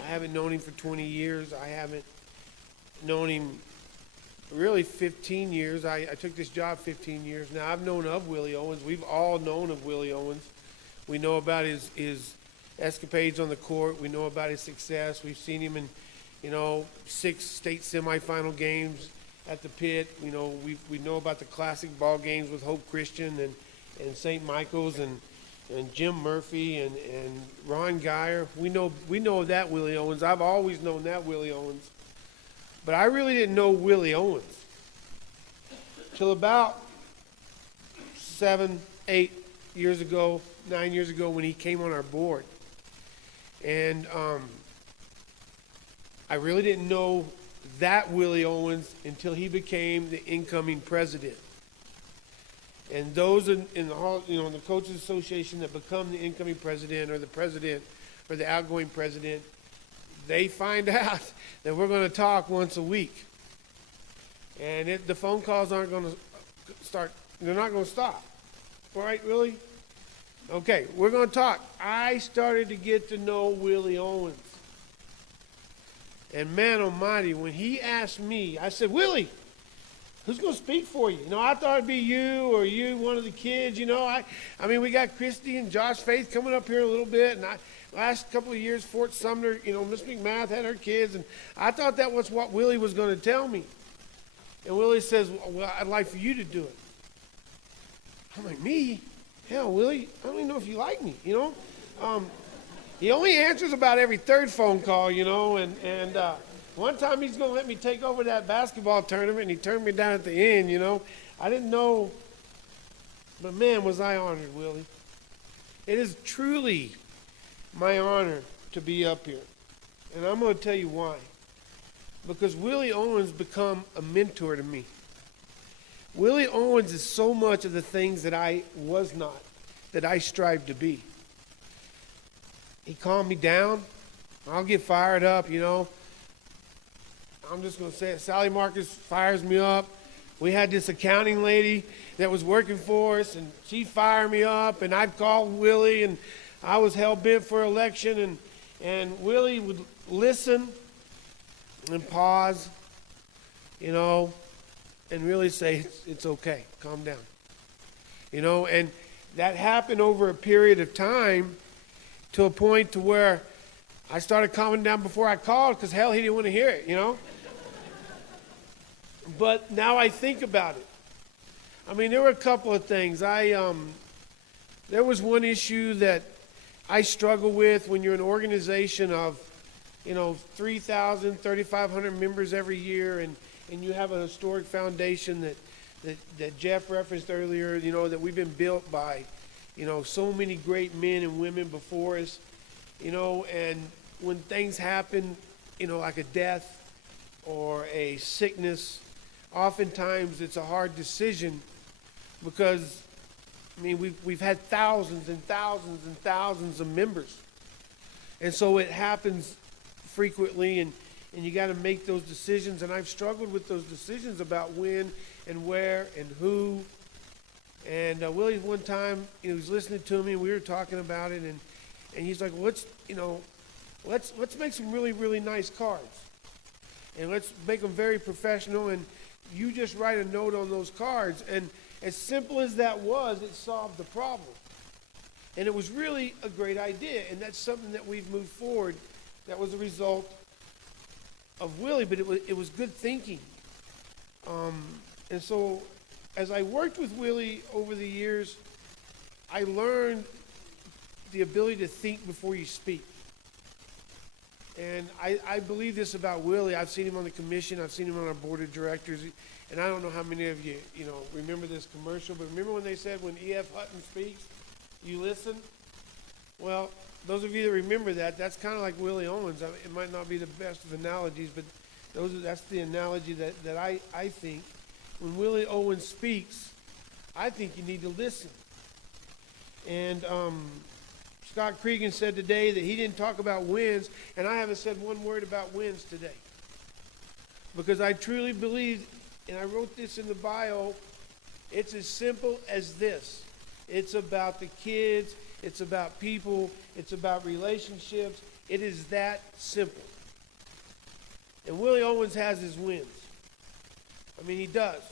I haven't known him for 20 years. I haven't known him really 15 years. I took this job 15 years now. I've known of Willie Owens. We've all known of Willie Owens. We know about his escapades on the court. We know about his success. We've seen him in, 6 state semifinal games at the pit. We know about the classic ball games with Hope Christian and St. Michael's and Jim Murphy and Ron Geyer. We know that Willie Owens. I've always known that Willie Owens. But I really didn't know Willie Owens till about 7, 8 years ago, 9 years ago when he came on our board. And I really didn't know that Willie Owens until he became the incoming president. And those in the Coaches Association that become the incoming president or the outgoing president, they find out that we're going to talk once a week. And the phone calls aren't going to start, they're not going to stop. All right, Willie? Okay, we're going to talk. I started to get to know Willie Owens. And man almighty, when he asked me, I said, Willie, who's going to speak for you? I thought it'd be you or you, one of the kids. I mean, we got Christy and Josh Faith coming up here in a little bit. And last couple of years, Fort Sumner, Miss McMath had her kids. And I thought that was what Willie was going to tell me. And Willie says, well, I'd like for you to do it. I'm like, me? Hell, Willie, I don't even know if you like me, He only answers about every third phone call, and one time he's going to let me take over that basketball tournament, and he turned me down at the end, I didn't know, but man, was I honored, Willie. It is truly my honor to be up here, and I'm going to tell you why. Because Willie Owens become a mentor to me. Willie Owens is so much of the things that I was not, that I strive to be. He calmed me down. I'll get fired up, I'm just going to say it. Sally Marcus fires me up. We had this accounting lady that was working for us, and she'd fire me up, and I'd call Willie, and I was hell-bent for election, and Willie would listen and pause, and really say, it's okay, calm down. And that happened over a period of time to a point to where I started calming down before I called because, hell, he didn't want to hear it, But now I think about it. I mean, there were a couple of things. There was one issue that I struggle with when you're an organization of, 3,000, 3,500 members every year, and you have a historic foundation that Jeff referenced earlier, that we've been built by, so many great men and women before us, and when things happen, like a death or a sickness, oftentimes it's a hard decision because, we've had thousands and thousands and thousands of members. And so it happens frequently, and you got to make those decisions. And I've struggled with those decisions about when and where and who. And Willie, one time, he was listening to me, and we were talking about it, and he's like, let's make some really, really nice cards. And let's make them very professional, and you just write a note on those cards. And as simple as that was, it solved the problem. And it was really a great idea, and that's something that we've moved forward. That was a result of Willie, but it was good thinking. And so as I worked with Willie over the years, I learned the ability to think before you speak. And I believe this about Willie. I've seen him on the commission. I've seen him on our board of directors. And I don't know how many of you, remember this commercial, but remember when they said when E.F. Hutton speaks, you listen? Well, those of you that remember that, that's kind of like Willie Owens. It might not be the best of analogies, but that's the analogy that I think. When Willie Owens speaks, I think you need to listen. And Scott Cregan said today that he didn't talk about wins, and I haven't said one word about wins today. Because I truly believe, and I wrote this in the bio, it's as simple as this. It's about the kids, it's about people, it's about relationships. It is that simple. And Willie Owens has his wins. I mean, he does.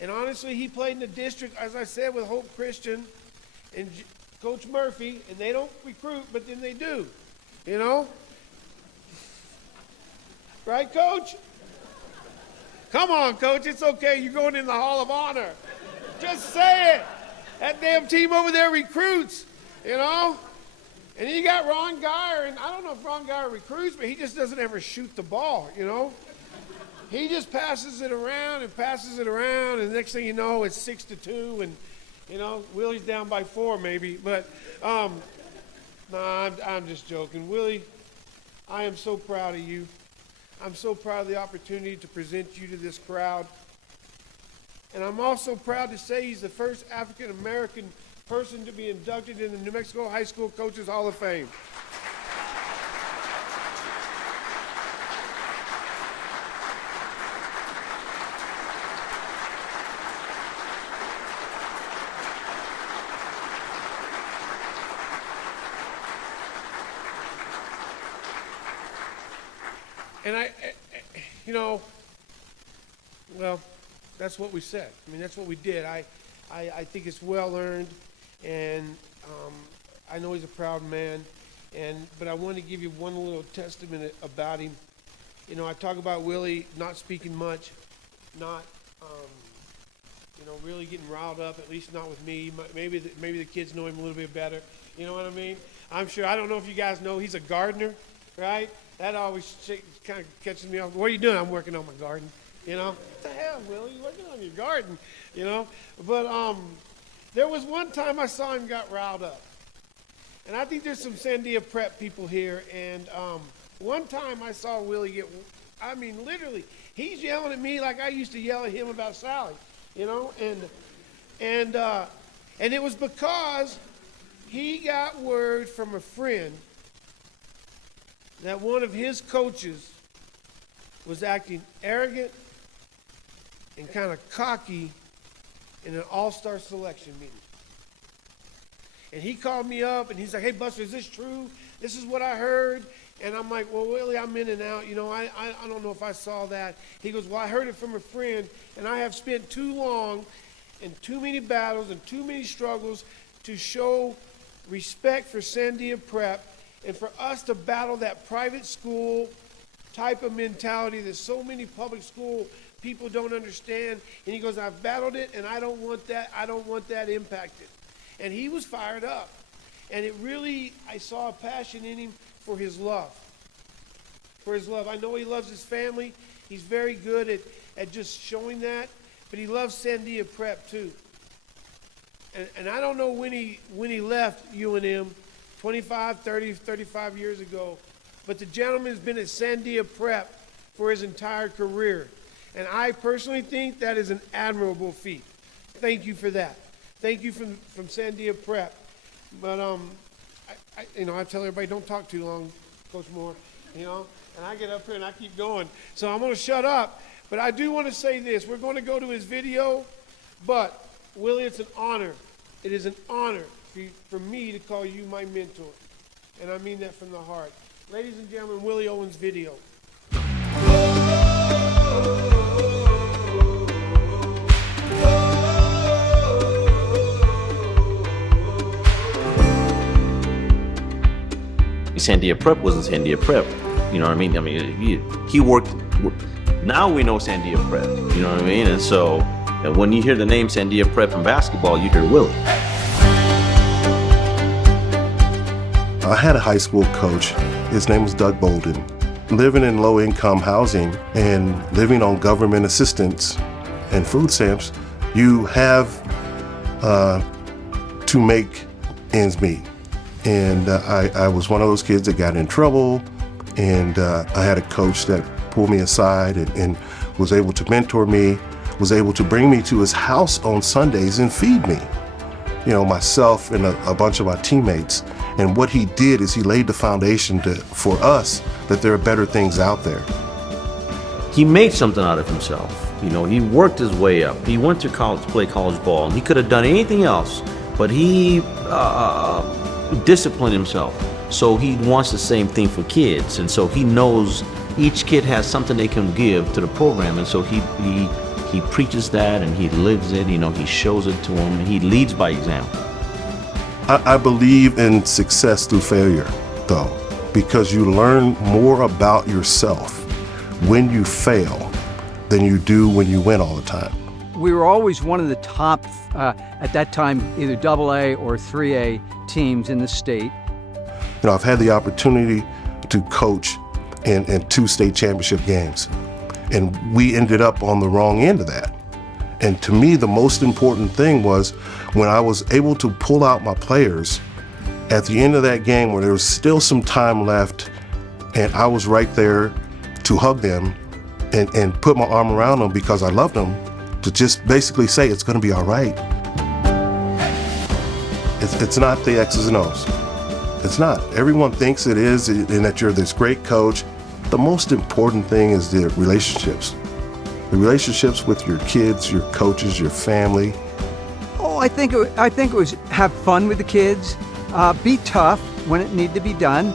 And honestly, he played in the district, as I said, with Hope Christian and Coach Murphy, and they don't recruit, but then they do, Right, Coach? Come on, Coach, it's okay. You're going in the Hall of Honor. Just say it. That damn team over there recruits, And then you got Ron Geyer, and I don't know if Ron Geyer recruits, but he just doesn't ever shoot the ball, He just passes it around, and the next thing you know, it's 6-2, and, Willie's down by 4 maybe. But, no, I'm just joking. Willie, I am so proud of you. I'm so proud of the opportunity to present you to this crowd. And I'm also proud to say he's the first African-American person to be inducted in the New Mexico High School Coaches Hall of Fame. And well, that's what we said. I mean, that's what we did. I think it's well earned, and I know he's a proud man. But I want to give you one little testament about him. I talk about Willie not speaking much, not really getting riled up. At least not with me. Maybe the kids know him a little bit better. You know what I mean? I'm sure. I don't know if you guys know he's a gardener, right? That always kind of catches me off. What are you doing? I'm working on my garden. What the hell, Willie? You're working on your garden, But there was one time I saw him got riled up. And I think there's some Sandia Prep people here. And one time I saw Willie literally, he's yelling at me like I used to yell at him about Sally, And it was because he got word from a friend that one of his coaches was acting arrogant and kind of cocky in an all-star selection meeting. And he called me up, and he's like, "Hey, Buster, is this true? This is what I heard." And I'm like, "Well, Willie, I'm in and out. I don't know if I saw that." He goes, "Well, I heard it from a friend, and I have spent too long and too many battles and too many struggles to show respect for Sandia Prep and for us to battle that private school type of mentality that so many public school people don't understand." And he goes, "I've battled it, and I don't want that impacted." And he was fired up. And I saw a passion in him for his love. I know he loves his family. He's very good at just showing that. But he loves Sandia Prep too. And I don't know when he left UNM, 25, 30, 35 years ago. But the gentleman's been at Sandia Prep for his entire career. And I personally think that is an admirable feat. Thank you for that. Thank you from Sandia Prep. But I tell everybody, don't talk too long, Coach Moore, and I get up here and I keep going. So I'm going to shut up. But I do want to say this. We're going to go to his video. But, Willie, it's an honor. It is an honor for me to call you my mentor. And I mean that from the heart. Ladies and gentlemen, Willie Owens' video. Sandia Prep wasn't Sandia Prep. You know what I mean? I mean, he worked. Now we know Sandia Prep. You know what I mean? And so when you hear the name Sandia Prep in basketball, you hear Willie. I had a high school coach. His name was Doug Bolden. Living in low-income housing and living on government assistance and food stamps, you have to make ends meet. And I was one of those kids that got in trouble, and I had a coach that pulled me aside and was able to mentor me, was able to bring me to his house on Sundays and feed me. You know, myself and a bunch of my teammates. And what he did is he laid the foundation for us that there are better things out there. He made something out of himself. You know, he worked his way up. He went to college to play college ball, and he could have done anything else, but he disciplined himself. So he wants the same thing for kids, and so he knows each kid has something they can give to the program, and so he preaches that and he lives it. You know, he shows it to them. He leads by example. I believe in success through failure, though, because you learn more about yourself when you fail than you do when you win all the time. We were always one of the top, at that time, either AA or 3A teams in the state. You know, I've had the opportunity to coach in 2 state championship games, and we ended up on the wrong end of that. And to me, the most important thing was when I was able to pull out my players at the end of that game where there was still some time left, and I was right there to hug them and put my arm around them because I loved them, to just basically say it's going to be all right. It's not the X's and O's. It's not. Everyone thinks it is, and that you're this great coach. The most important thing is the relationships. The relationships with your kids, your coaches, your family. Oh, I think it was have fun with the kids, be tough when it needed to be done.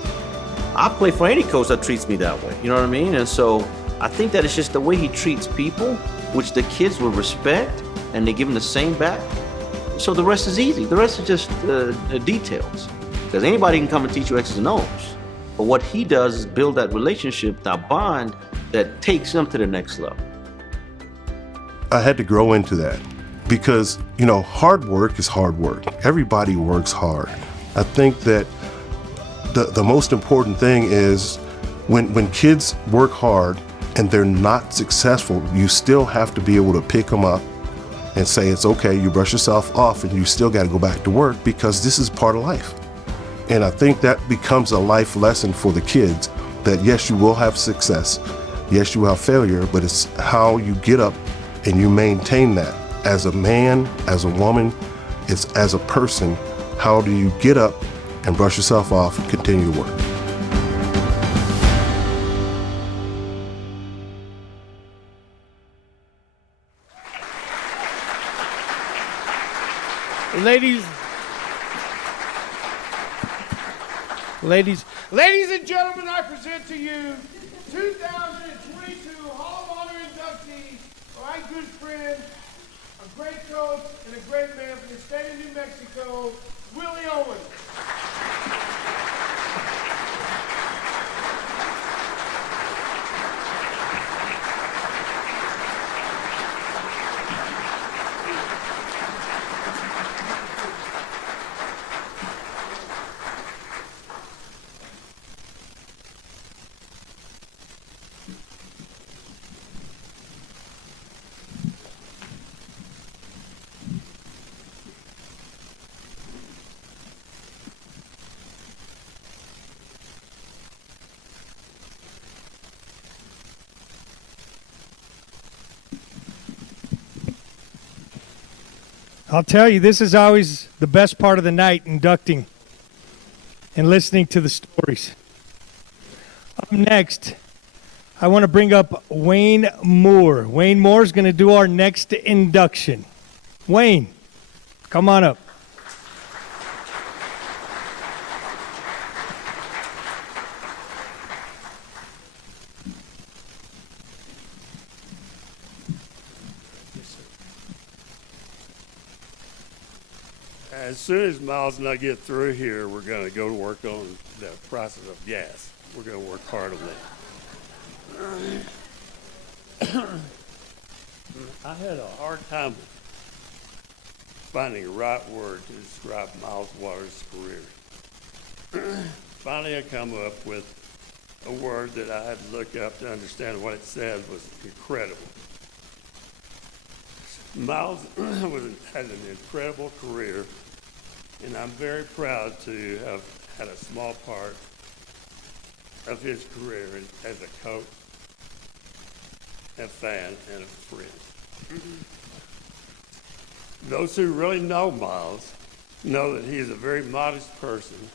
I play for any coach that treats me that way. You know what I mean? And so I think that it's just the way he treats people, which the kids will respect, and they give him the same back. So the rest is easy. The rest is just the details. Because anybody can come and teach you X's and O's. But what he does is build that relationship, that bond that takes them to the next level. I had to grow into that because, you know, hard work is hard work. Everybody works hard. I think that the most important thing is when kids work hard and they're not successful, you still have to be able to pick them up and say, it's okay, you brush yourself off and you still got to go back to work because this is part of life. And I think that becomes a life lesson for the kids that yes, you will have success. Yes, you will have failure, but it's how you get up and you maintain that. As a man, as a woman, it's as a person, how do you get up and brush yourself off and continue to work? Ladies and gentlemen, I present to you 2022 Hall of Honor inductee, my good friend, a great coach, and a great man from the state of New Mexico, Willie Owens. I'll tell you, this is always the best part of the night, inducting and listening to the stories. Up next, I want to bring up Wayne Moore. Wayne Moore is going to do our next induction. Wayne, come on up. As soon as Miles and I get through here, we're going to go to work on the process of gas. We're going to work hard on that. I had a hard time finding the right word to describe Miles Waters' career. Finally, I come up with a word that I had to look up to understand what it said was incredible. Miles had an incredible career, and I'm very proud to have had a small part of his career as a coach, a fan, and a friend. Those who really know Miles know that he is a very modest person,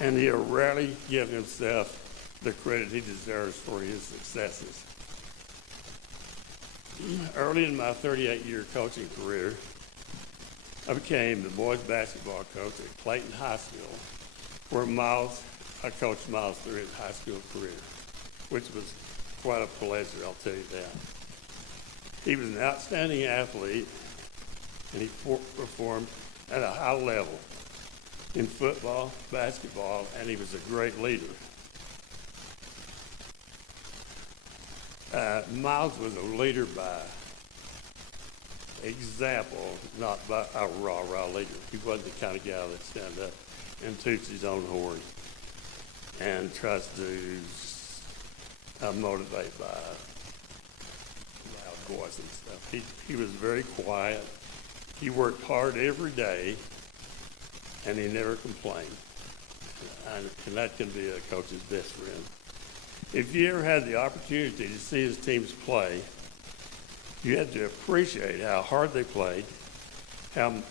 and he'll rarely give himself the credit he deserves for his successes. Early in my 38-year coaching career, I became the boys basketball coach at Clayton High School, where I coached Miles through his high school career, which was quite a pleasure, I'll tell you that. He was an outstanding athlete, and he performed at a high level in football, basketball, and he was a great leader. Miles was a leader by example, not by a rah-rah leader. He wasn't the kind of guy that stands up and toots his own horn and tries to motivate by loud voice and stuff. He was very quiet. He worked hard every day, and he never complained. And that can be a coach's best friend. If you ever had the opportunity to see his teams play, you had to appreciate how hard they played, how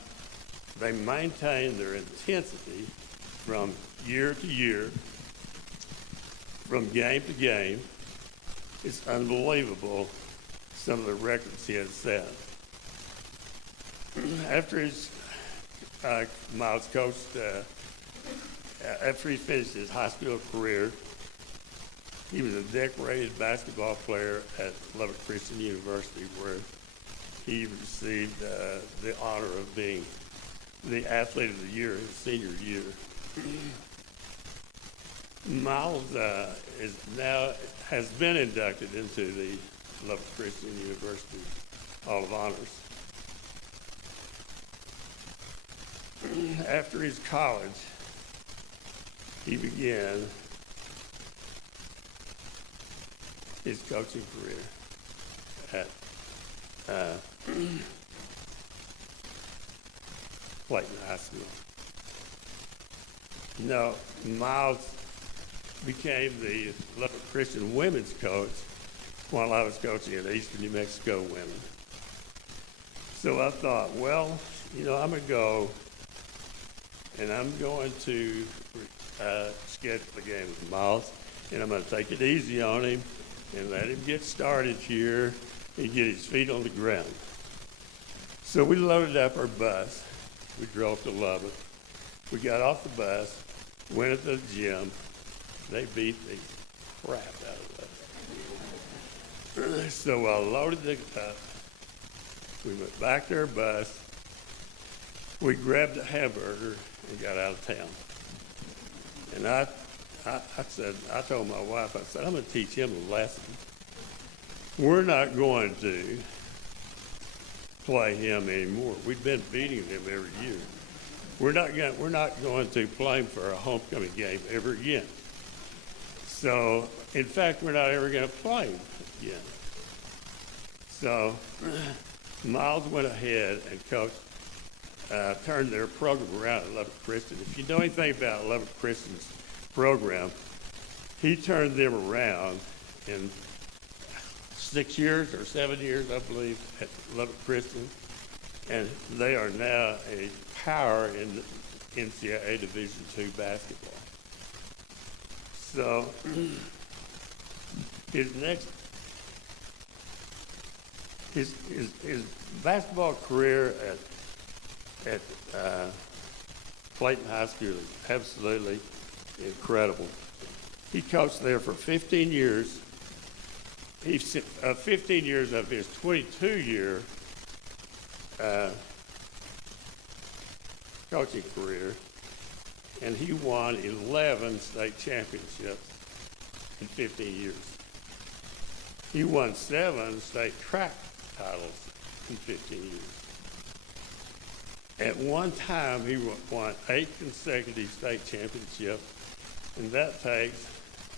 they maintained their intensity from year to year, from game to game. It's unbelievable some of the records he has set. After Miles coached, after he finished his high school career, he was a decorated basketball player at Lubbock Christian University, where he received the honor of being the athlete of the year his senior year. Miles has been inducted into the Lubbock Christian University Hall of Honors. After his college, he began his coaching career at Clayton High School. No, Miles became the Lubbock Christian women's coach while I was coaching at Eastern New Mexico Women. So I thought, well, I'm going to go and I'm going to schedule the game with Miles, and I'm going to take it easy on him and let him get started here and get his feet on the ground. So we loaded up our bus. We drove to Lubbock. We got off the bus, went to the gym. They beat the crap out of us. So I loaded the up. We went back to our bus. We grabbed a hamburger and got out of town. And I told my wife, I said, I'm going to teach him a lesson. We're not going to play him anymore. We've been beating him every year. We're not going to play him for a homecoming game ever again. So, in fact, we're not ever going to play him again. So, Miles went ahead and coached, turned their program around at Lubbock Christian. If you know anything about Lubbock Christian's program, he turned them around in 6 years or 7 years, I believe, at Lubbock Christian, and they are now a power in NCAA Division II basketball. So his basketball career at Clayton High School is absolutely incredible. He coached there for 15 years. 15 years of his 22-year coaching career, and he won 11 state championships in 15 years. He won 7 state track titles in 15 years. At one time, he won 8 consecutive state championships, and that takes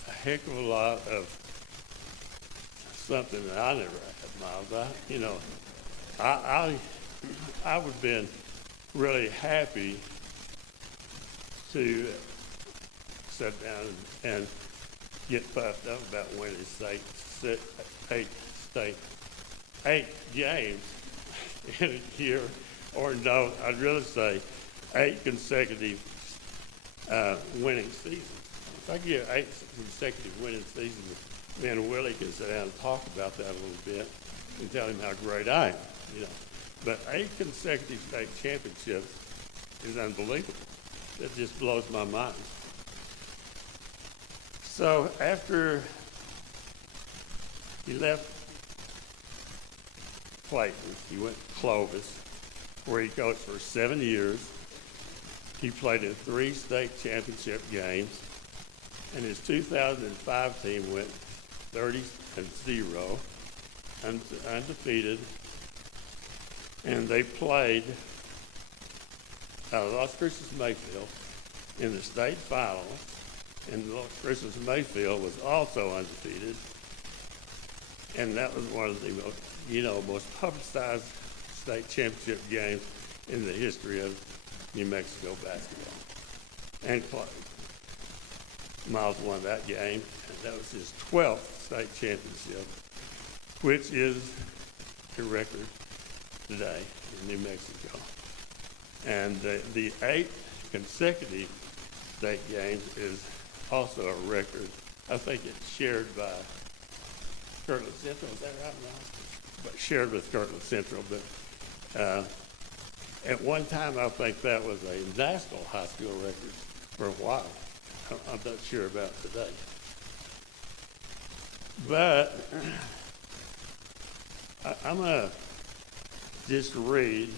a heck of a lot of something that I never had, Miles. I would have been really happy to sit down and get puffed up about winning 8 games in a year, or no, I'd rather say 8 consecutive winning seasons. If I get 8 consecutive winning seasons, me and Willie can sit down and talk about that a little bit and tell him how great I am, But 8 consecutive state championships is unbelievable. It just blows my mind. So after he left Clayton, he went to Clovis, where he coached for 7 years. He played in 3 state championship games, and his 2005 team went 30-0, undefeated, and they played Las Cruces Mayfield in the state final, and Las Cruces Mayfield was also undefeated, and that was one of the most publicized state championship games in the history of New Mexico basketball. And Miles won that game, and that was his 12th state championship, which is the record today in New Mexico. And the 8 consecutive state games is also a record. I think it's shared by Kirtland Central. Is that right, Miles? But shared with Kirtland Central. But at one time, I think that was a national high school record for a while. I'm not sure about today. But I'm going to just read.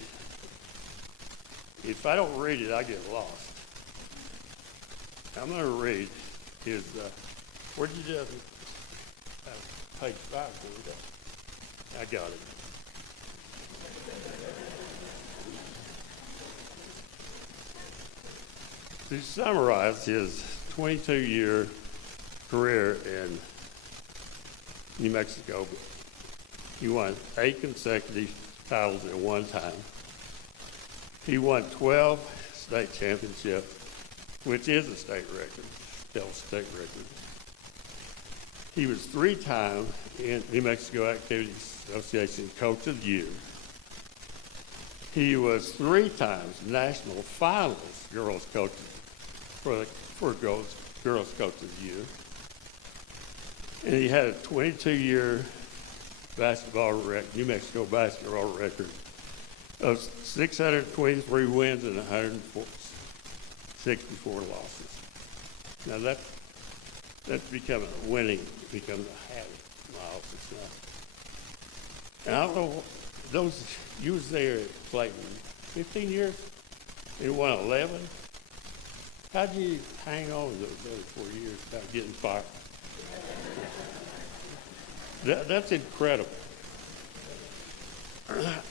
If I don't read it, I get lost. I'm going to read his, where'd you do it? Page 5, there we go. I got it. To summarize his 22-year career in New Mexico, he won 8 consecutive titles at one time. He won 12 state championships, which is a state record, still a state record. He was 3 times in New Mexico Activities Association Coach of the Year. He was 3 times national finalist girls coach for girls coach of the year. And he had a 22-year New Mexico basketball record of 623 wins and 164 losses. Now that's becoming a winning, becomes a habit, Miles. It's not. And I don't know, you was there at Clayton 15 years, and you won 11. How'd you hang on those other 4 years without getting fired? That's incredible.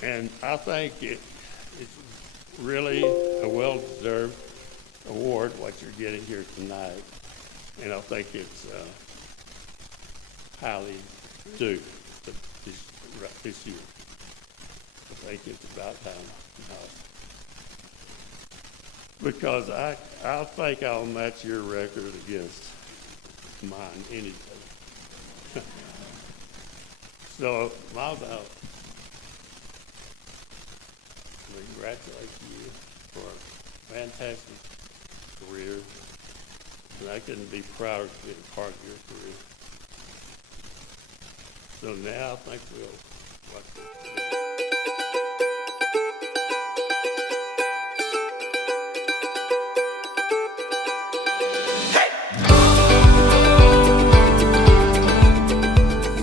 And I think it's really a well-deserved award, what you're getting here tonight. And I think it's highly due this year. I think it's about time. Because I think I'll match your record against mine any day. So, Miles, I congratulate you for a fantastic career. And I couldn't be prouder to be a part of your career. So now I think we'll watch this.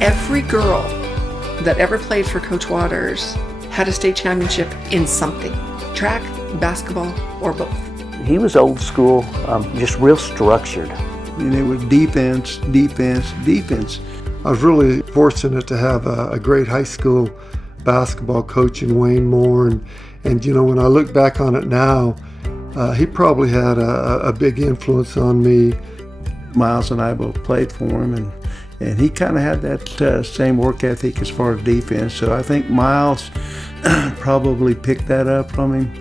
Every girl that ever played for Coach Waters had a state championship in something, track, basketball, or both. He was old school, just real structured. And it was defense, defense, defense. I was really fortunate to have a great high school basketball coach in Wayne Moore, and you know, when I look back on it now, he probably had a big influence on me. Miles and I both played for him, and he kind of had that same work ethic as far as defense, so I think Miles probably picked that up from him.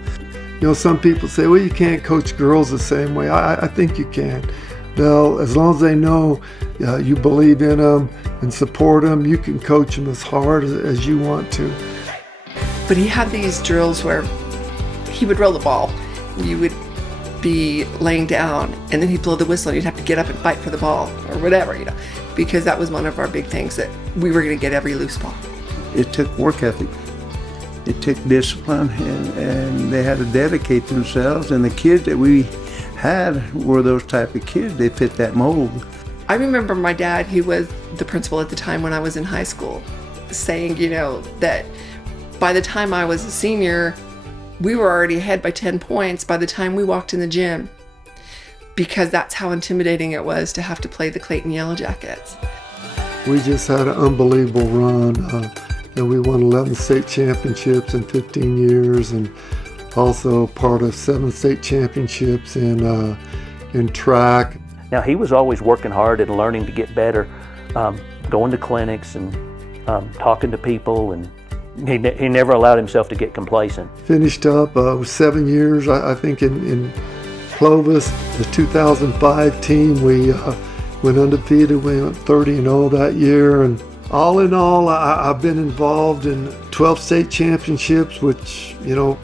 You know, some people say, well, you can't coach girls the same way. I think you can. Well, as long as they know you believe in them and support them, you can coach them as hard as you want to. But he had these drills where he would roll the ball. You would be laying down, and then he'd blow the whistle, and you'd have to get up and fight for the ball or whatever, you know, because that was one of our big things, that we were going to get every loose ball. It took work ethic. It took discipline, and they had to dedicate themselves, and the kids that we had were those type of kids. They fit that mold. I remember my dad, he was the principal at the time when I was in high school, saying, you know, that by the time I was a senior, we were already ahead by 10 points by the time we walked in the gym, because that's how intimidating it was to have to play the Clayton Yellow Jackets. We just had an unbelievable run. And we won 11 state championships in 15 years, and also part of 7 state championships in track. Now, he was always working hard and learning to get better, going to clinics and talking to people, and he never allowed himself to get complacent. Finished up with 7 years, I think, in Clovis. The 2005 team, we went undefeated. We went 30-0 that year, and all in all, I've been involved in 12 state championships, which, you know,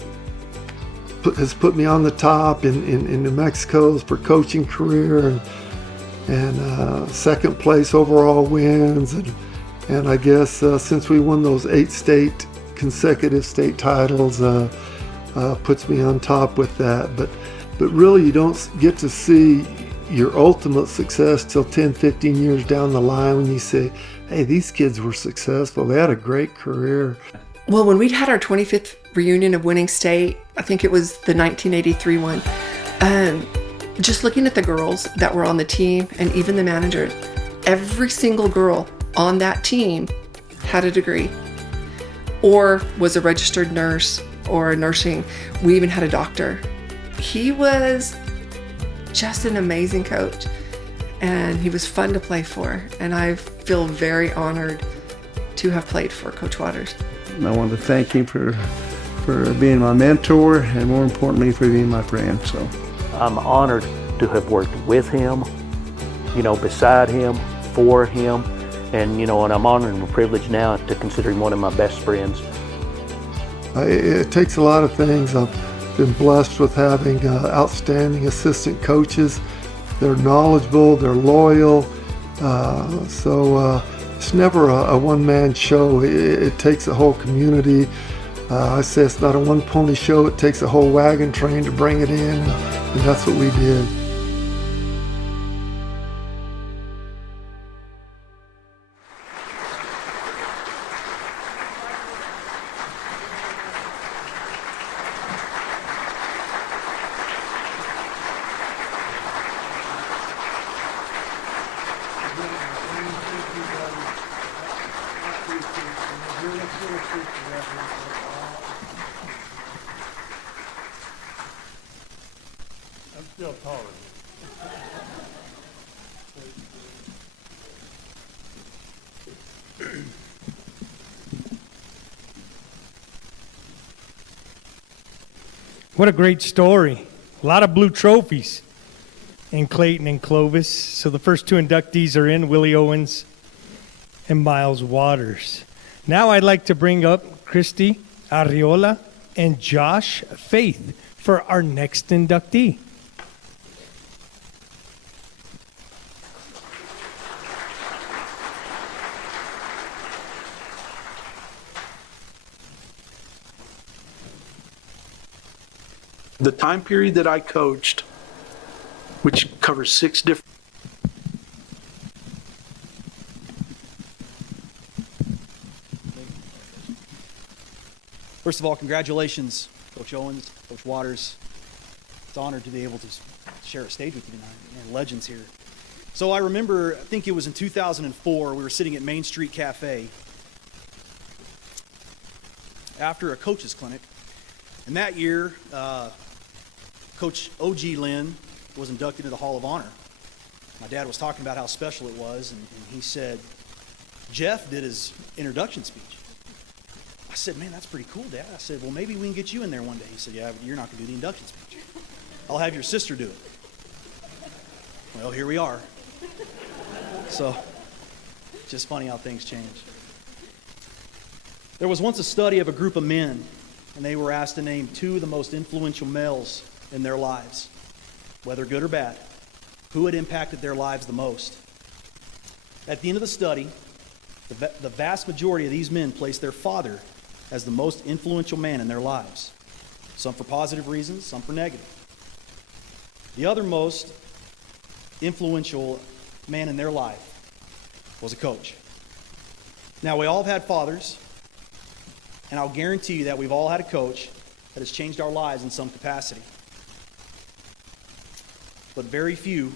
has put me on the top in New Mexico's for coaching career, and second place overall wins, and I guess since we won those 8 consecutive state titles, puts me on top with that. But really, you don't get to see your ultimate success till 10, 15 years down the line, when you say, hey, these kids were successful. They had a great career. Well, when we had our 25th reunion of winning state, I think it was the 1983 one, just looking at the girls that were on the team and even the managers, every single girl on that team had a degree or was a registered nurse or nursing. We even had a doctor. He was just an amazing coach, and he was fun to play for, and I feel very honored to have played for Coach Waters. I want to thank him for being my mentor, and more importantly, for being my friend. So I'm honored to have worked with him, you know, beside him, for him, and, you know, and I'm honored and privileged now to consider him one of my best friends. It takes a lot of things. I've been blessed with having outstanding assistant coaches. They're knowledgeable, they're loyal, so it's never a one-man show. It takes a whole community. I say it's not a one-pony show. It takes a whole wagon train to bring it in, and that's what we did. I'm still taller. What a great story. A lot of blue trophies in Clayton and Clovis. So the first 2 inductees are in, Willie Owens and Miles Waters. Now I'd like to bring up Christy Arriola and Josh Faith for our next inductee. The time period that I coached, which covers 6 different. First of all, congratulations, Coach Owens, Coach Waters. It's an honor to be able to share a stage with you tonight. Man, legends here. So I remember, I think it was in 2004, we were sitting at Main Street Cafe after a coach's clinic. And that year, Coach O.G. Lynn was inducted to the Hall of Honor. My dad was talking about how special it was, and he said, Jeff did his introduction speech. I said, man, that's pretty cool, Dad. I said, well, maybe we can get you in there one day. He said, yeah, but you're not going to do the induction speech. I'll have your sister do it. Well, here we are. So, just funny how things change. There was once a study of a group of men, and they were asked to name 2 of the most influential males in their lives, whether good or bad, who had impacted their lives the most. At the end of the study, the vast majority of these men placed their father as the most influential man in their lives, some for positive reasons, some for negative. The other most influential man in their life was a coach. Now, we all have had fathers, and I'll guarantee you that we've all had a coach that has changed our lives in some capacity. But very few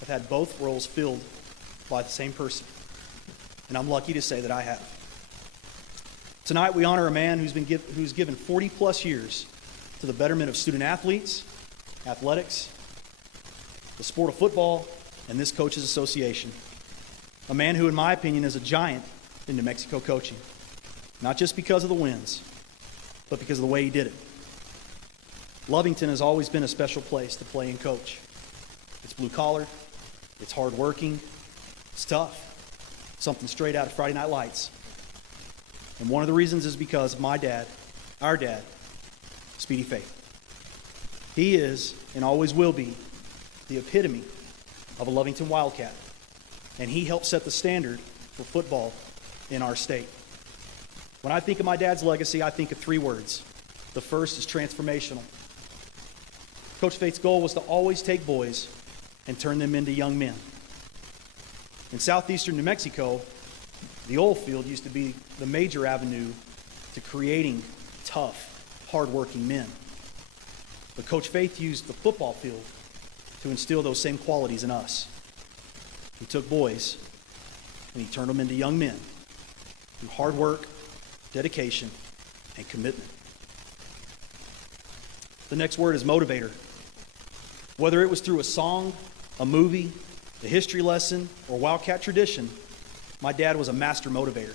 have had both roles filled by the same person. And I'm lucky to say that I have. Tonight we honor a man who's given 40 plus years to the betterment of student athletes, athletics, the sport of football, and this coaches association. A man who, in my opinion, is a giant in New Mexico coaching. Not just because of the wins, but because of the way he did it. Lovington has always been a special place to play and coach. It's blue collar, it's hard working, it's tough. Something straight out of Friday Night Lights. And one of the reasons is because of my dad, our dad, Speedy Faith. He is, and always will be, the epitome of a Lovington Wildcat. And he helped set the standard for football in our state. When I think of my dad's legacy, I think of 3 words. The first is transformational. Coach Faith's goal was to always take boys and turn them into young men. In southeastern New Mexico, the oil field used to be the major avenue to creating tough, hardworking men. But Coach Faith used the football field to instill those same qualities in us. He took boys and he turned them into young men through hard work, dedication, and commitment. The next word is motivator. Whether it was through a song, a movie, a history lesson, or Wildcat tradition, my dad was a master motivator.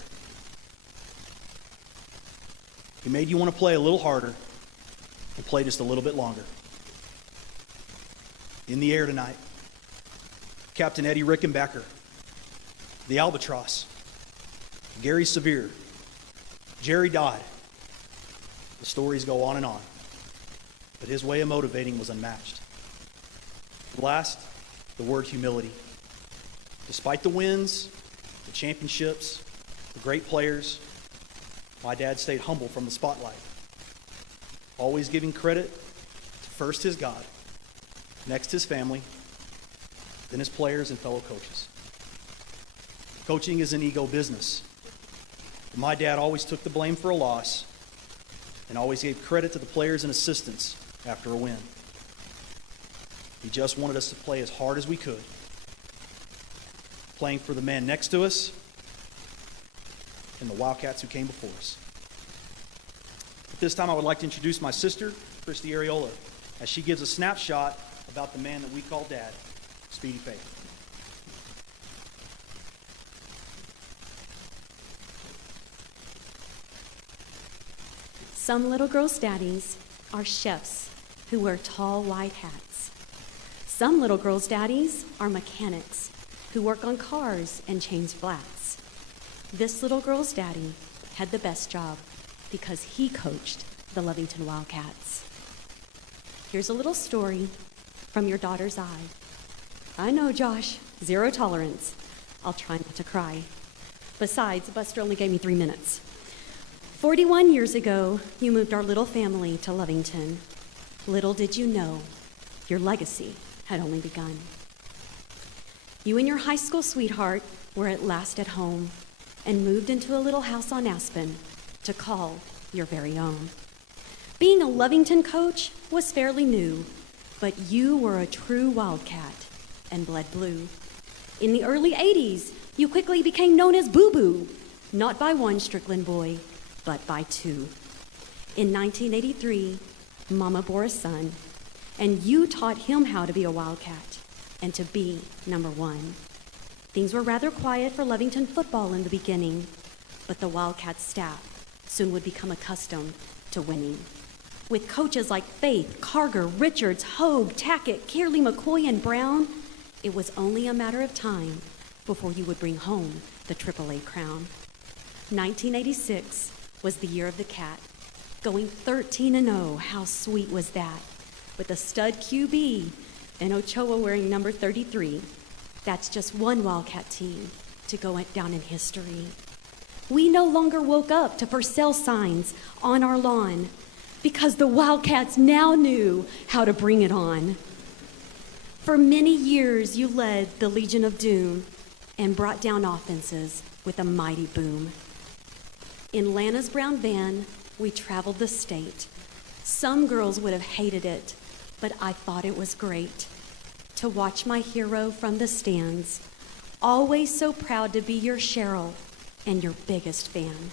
He made you want to play a little harder and play just a little bit longer. In the air tonight, Captain Eddie Rickenbacker, the Albatross, Gary Severe, Jerry Dodd. The stories go on and on, but his way of motivating was unmatched. Last, the word humility. Despite the wins, the championships, the great players, my dad stayed humble from the spotlight, always giving credit to first his God, next his family, then his players and fellow coaches. Coaching is an ego business. But my dad always took the blame for a loss and always gave credit to the players and assistants after a win. He just wanted us to play as hard as we could, playing for the man next to us and the Wildcats who came before us. At this time, I would like to introduce my sister, Christy Areola, as she gives a snapshot about the man that we call Dad, Speedy Faith. Some little girls' daddies are chefs who wear tall white hats. Some little girls' daddies are mechanics who work on cars and change flats. This little girl's daddy had the best job because he coached the Lovington Wildcats. Here's a little story from your daughter's eye. I know, Josh, 0 tolerance. I'll try not to cry. Besides, Buster only gave me 3 minutes. 41 years ago, you moved our little family to Lovington. Little did you know, your legacy had only begun. You and your high school sweetheart were at last at home and moved into a little house on Aspen to call your very own. Being a Lovington coach was fairly new, but you were a true Wildcat and bled blue. In the early 80s, you quickly became known as Boo Boo, not by one Strickland boy, but by two. In 1983, Mama bore a son, and you taught him how to be a Wildcat and to be number one. Things were rather quiet for Lovington football in the beginning, but the Wildcats staff soon would become accustomed to winning. With coaches like Faith, Carger, Richards, Hogue, Tackett, Kearley, McCoy, and Brown, it was only a matter of time before you would bring home the AAA crown. 1986 was the year of the Cat, going 13-0. How sweet was that? With a stud QB and Ochoa wearing number 33. That's just one Wildcat team to go down in history. We no longer woke up to for sale signs on our lawn because the Wildcats now knew how to bring it on. For many years, you led the Legion of Doom and brought down offenses with a mighty boom. In Lana's brown van, we traveled the state. Some girls would have hated it, but I thought it was great to watch my hero from the stands, always so proud to be your Cheryl and your biggest fan.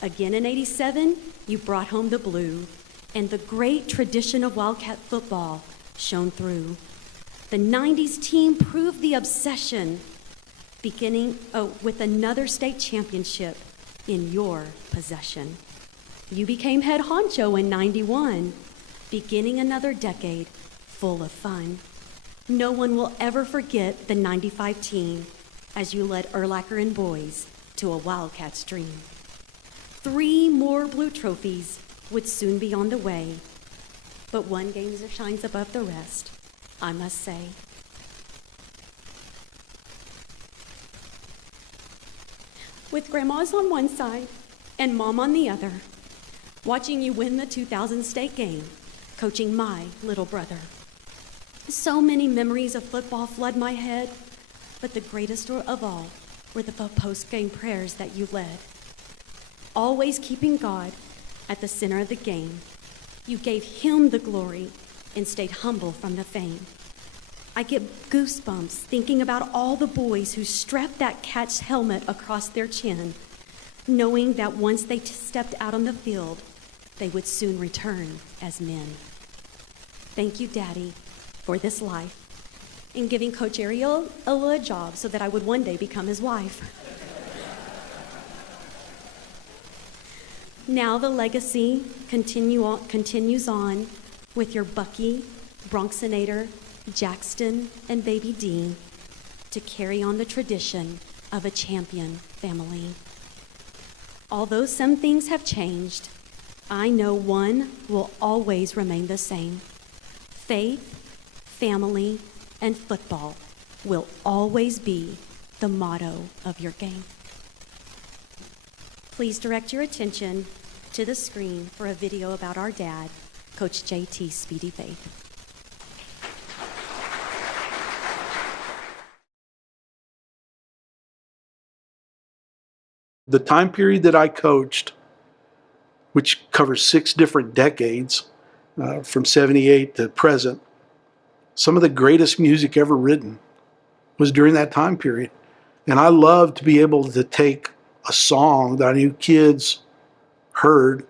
Again in 87, you brought home the blue, and the great tradition of Wildcat football shone through. The 90s team proved the obsession, beginning with another state championship in your possession. You became head honcho in 91, beginning another decade full of fun. No one will ever forget the 95 team as you led Erlacher and boys to a Wildcats dream. 3 more blue trophies would soon be on the way, but one game shines above the rest, I must say. With grandmas on one side and mom on the other, watching you win the 2000 state game, coaching my little brother. So many memories of football flood my head, but the greatest of all were the post-game prayers that you led. Always keeping God at the center of the game, you gave him the glory and stayed humble from the fame. I get goosebumps thinking about all the boys who strapped that cat's helmet across their chin, knowing that once they stepped out on the field, they would soon return as men. Thank you, Daddy, for this life and giving Coach Ariel a job so that I would one day become his wife. Now the legacy continues on with your Bucky, Bronxinator, Jackson, and Baby Dean to carry on the tradition of a champion family. Although some things have changed, I know one will always remain the same. Faith, family, and football will always be the motto of your game. Please direct your attention to the screen for a video about our dad, Coach J.T. Speedy Faith. The time period that I coached, which covers 6 different decades, from 78 to present, some of the greatest music ever written was during that time period. And I love to be able to take a song that I knew kids heard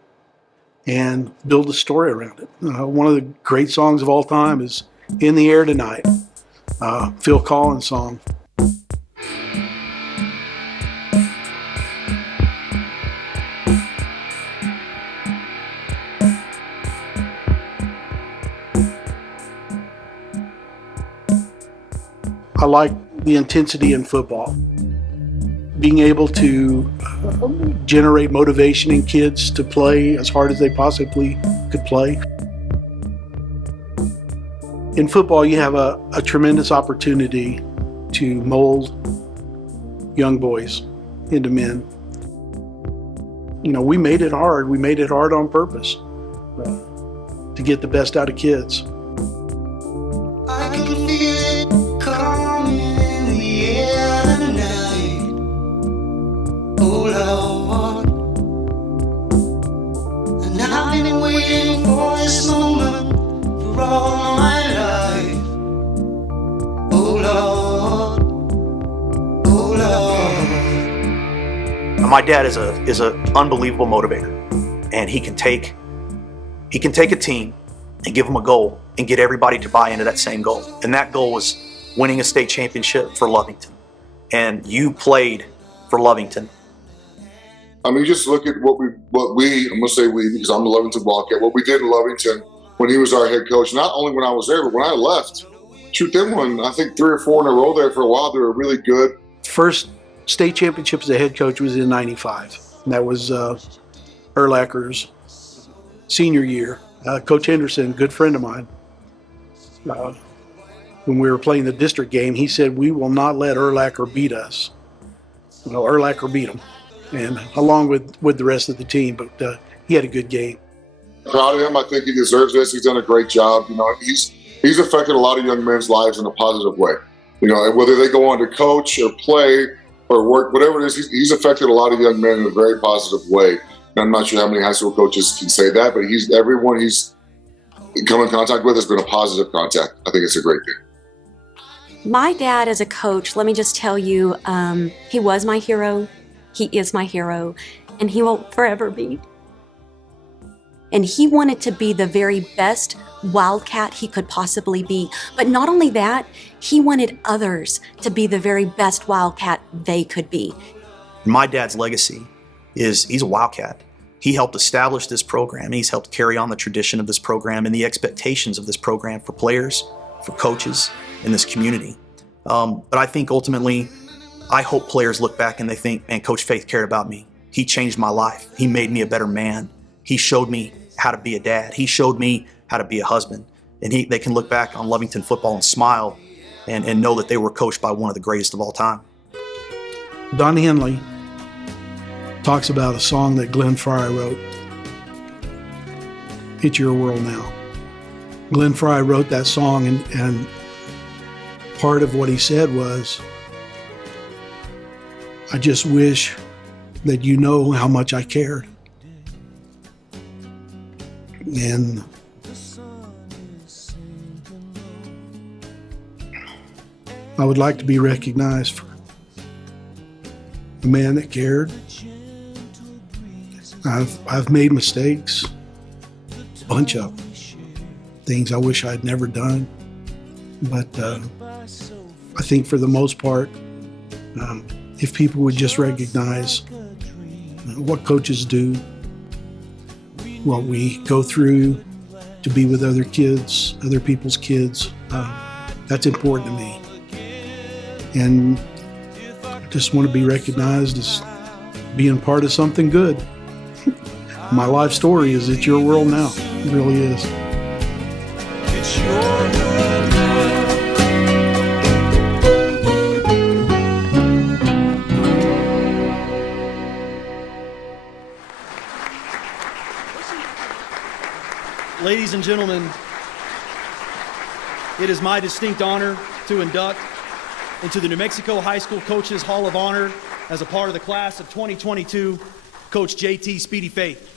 and build a story around it. One of the great songs of all time is In the Air Tonight, Phil Collins song. I like the intensity in football. Being able to generate motivation in kids to play as hard as they possibly could play. In football, you have a tremendous opportunity to mold young boys into men. You know, we made it hard. We made it hard on purpose to get the best out of kids. I can feel it coming in the air tonight. Oh Lord, and I've been waiting for this moment for all my life. My dad is a unbelievable motivator, and he can take a team and give them a goal and get everybody to buy into that same goal. And that goal was winning a state championship for Lovington. And you played for Lovington. I mean, just look at what we, I'm gonna say we, because I'm a Lovington Wildcat, what we did in Lovington when he was our head coach, not only when I was there, but when I left. Shoot, them won, I think 3 or 4 in a row there for a while. They were really good. First state championship as a head coach was in '95. And that was Urlacher's senior year. Coach Henderson, good friend of mine, when we were playing the district game, he said, we will not let Urlacher beat us. Well, Urlacher beat him, and along with the rest of the team, but he had a good game. Proud of him. I think he deserves this. He's done a great job. You know, he's affected a lot of young men's lives in a positive way. You know, whether they go on to coach or play or work, whatever it is, he's affected a lot of young men in a very positive way. And I'm not sure how many high school coaches can say that, but everyone he's come in contact with has been a positive contact. I think it's a great thing. My dad as a coach, let me just tell you, he was my hero, he is my hero, and he will forever be. And he wanted to be the very best Wildcat he could possibly be. But not only that, he wanted others to be the very best Wildcat they could be. My dad's legacy is he's a Wildcat. He helped establish this program. He's helped carry on the tradition of this program and the expectations of this program for players, for coaches in this community. But I think ultimately, I hope players look back and they think, man, Coach Faith cared about me. He changed my life. He made me a better man. He showed me how to be a dad. He showed me how to be a husband. And they can look back on Lovington football and smile and know that they were coached by one of the greatest of all time. Don Henley talks about a song that Glenn Fry wrote, It's Your World Now. Glenn Fry wrote that song, and part of what he said was, I just wish that you know how much I cared. And I would like to be recognized for a man that cared. I've made mistakes, a bunch of things I wish I'd never done, but I think for the most part, if people would just recognize what coaches do, what we go through to be with other kids, other people's kids, that's important to me. And I just want to be recognized as being part of something good. My life story is It's Your World Now. It really is. It's your world now. Ladies and gentlemen, it is my distinct honor to induct into the New Mexico High School Coaches Hall of Honor as a part of the class of 2022, Coach JT Speedy Faith.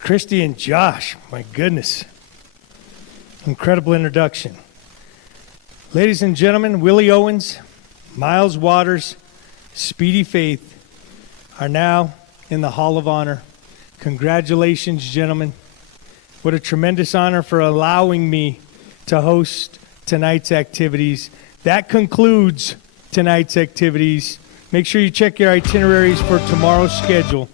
Christy and Josh, my goodness. Incredible introduction. Ladies and gentlemen, Willie Owens, Miles Waters, Speedy Faith are now in the Hall of Honor. Congratulations, gentlemen. What a tremendous honor for allowing me to host tonight's activities. That concludes tonight's activities. Make sure you check your itineraries for tomorrow's schedule.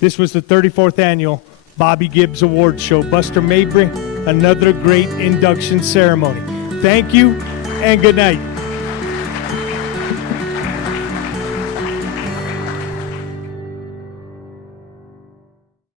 This was the 34th annual Bobby Gibbs Award Show. Buster Mabry, another great induction ceremony. Thank you and good night.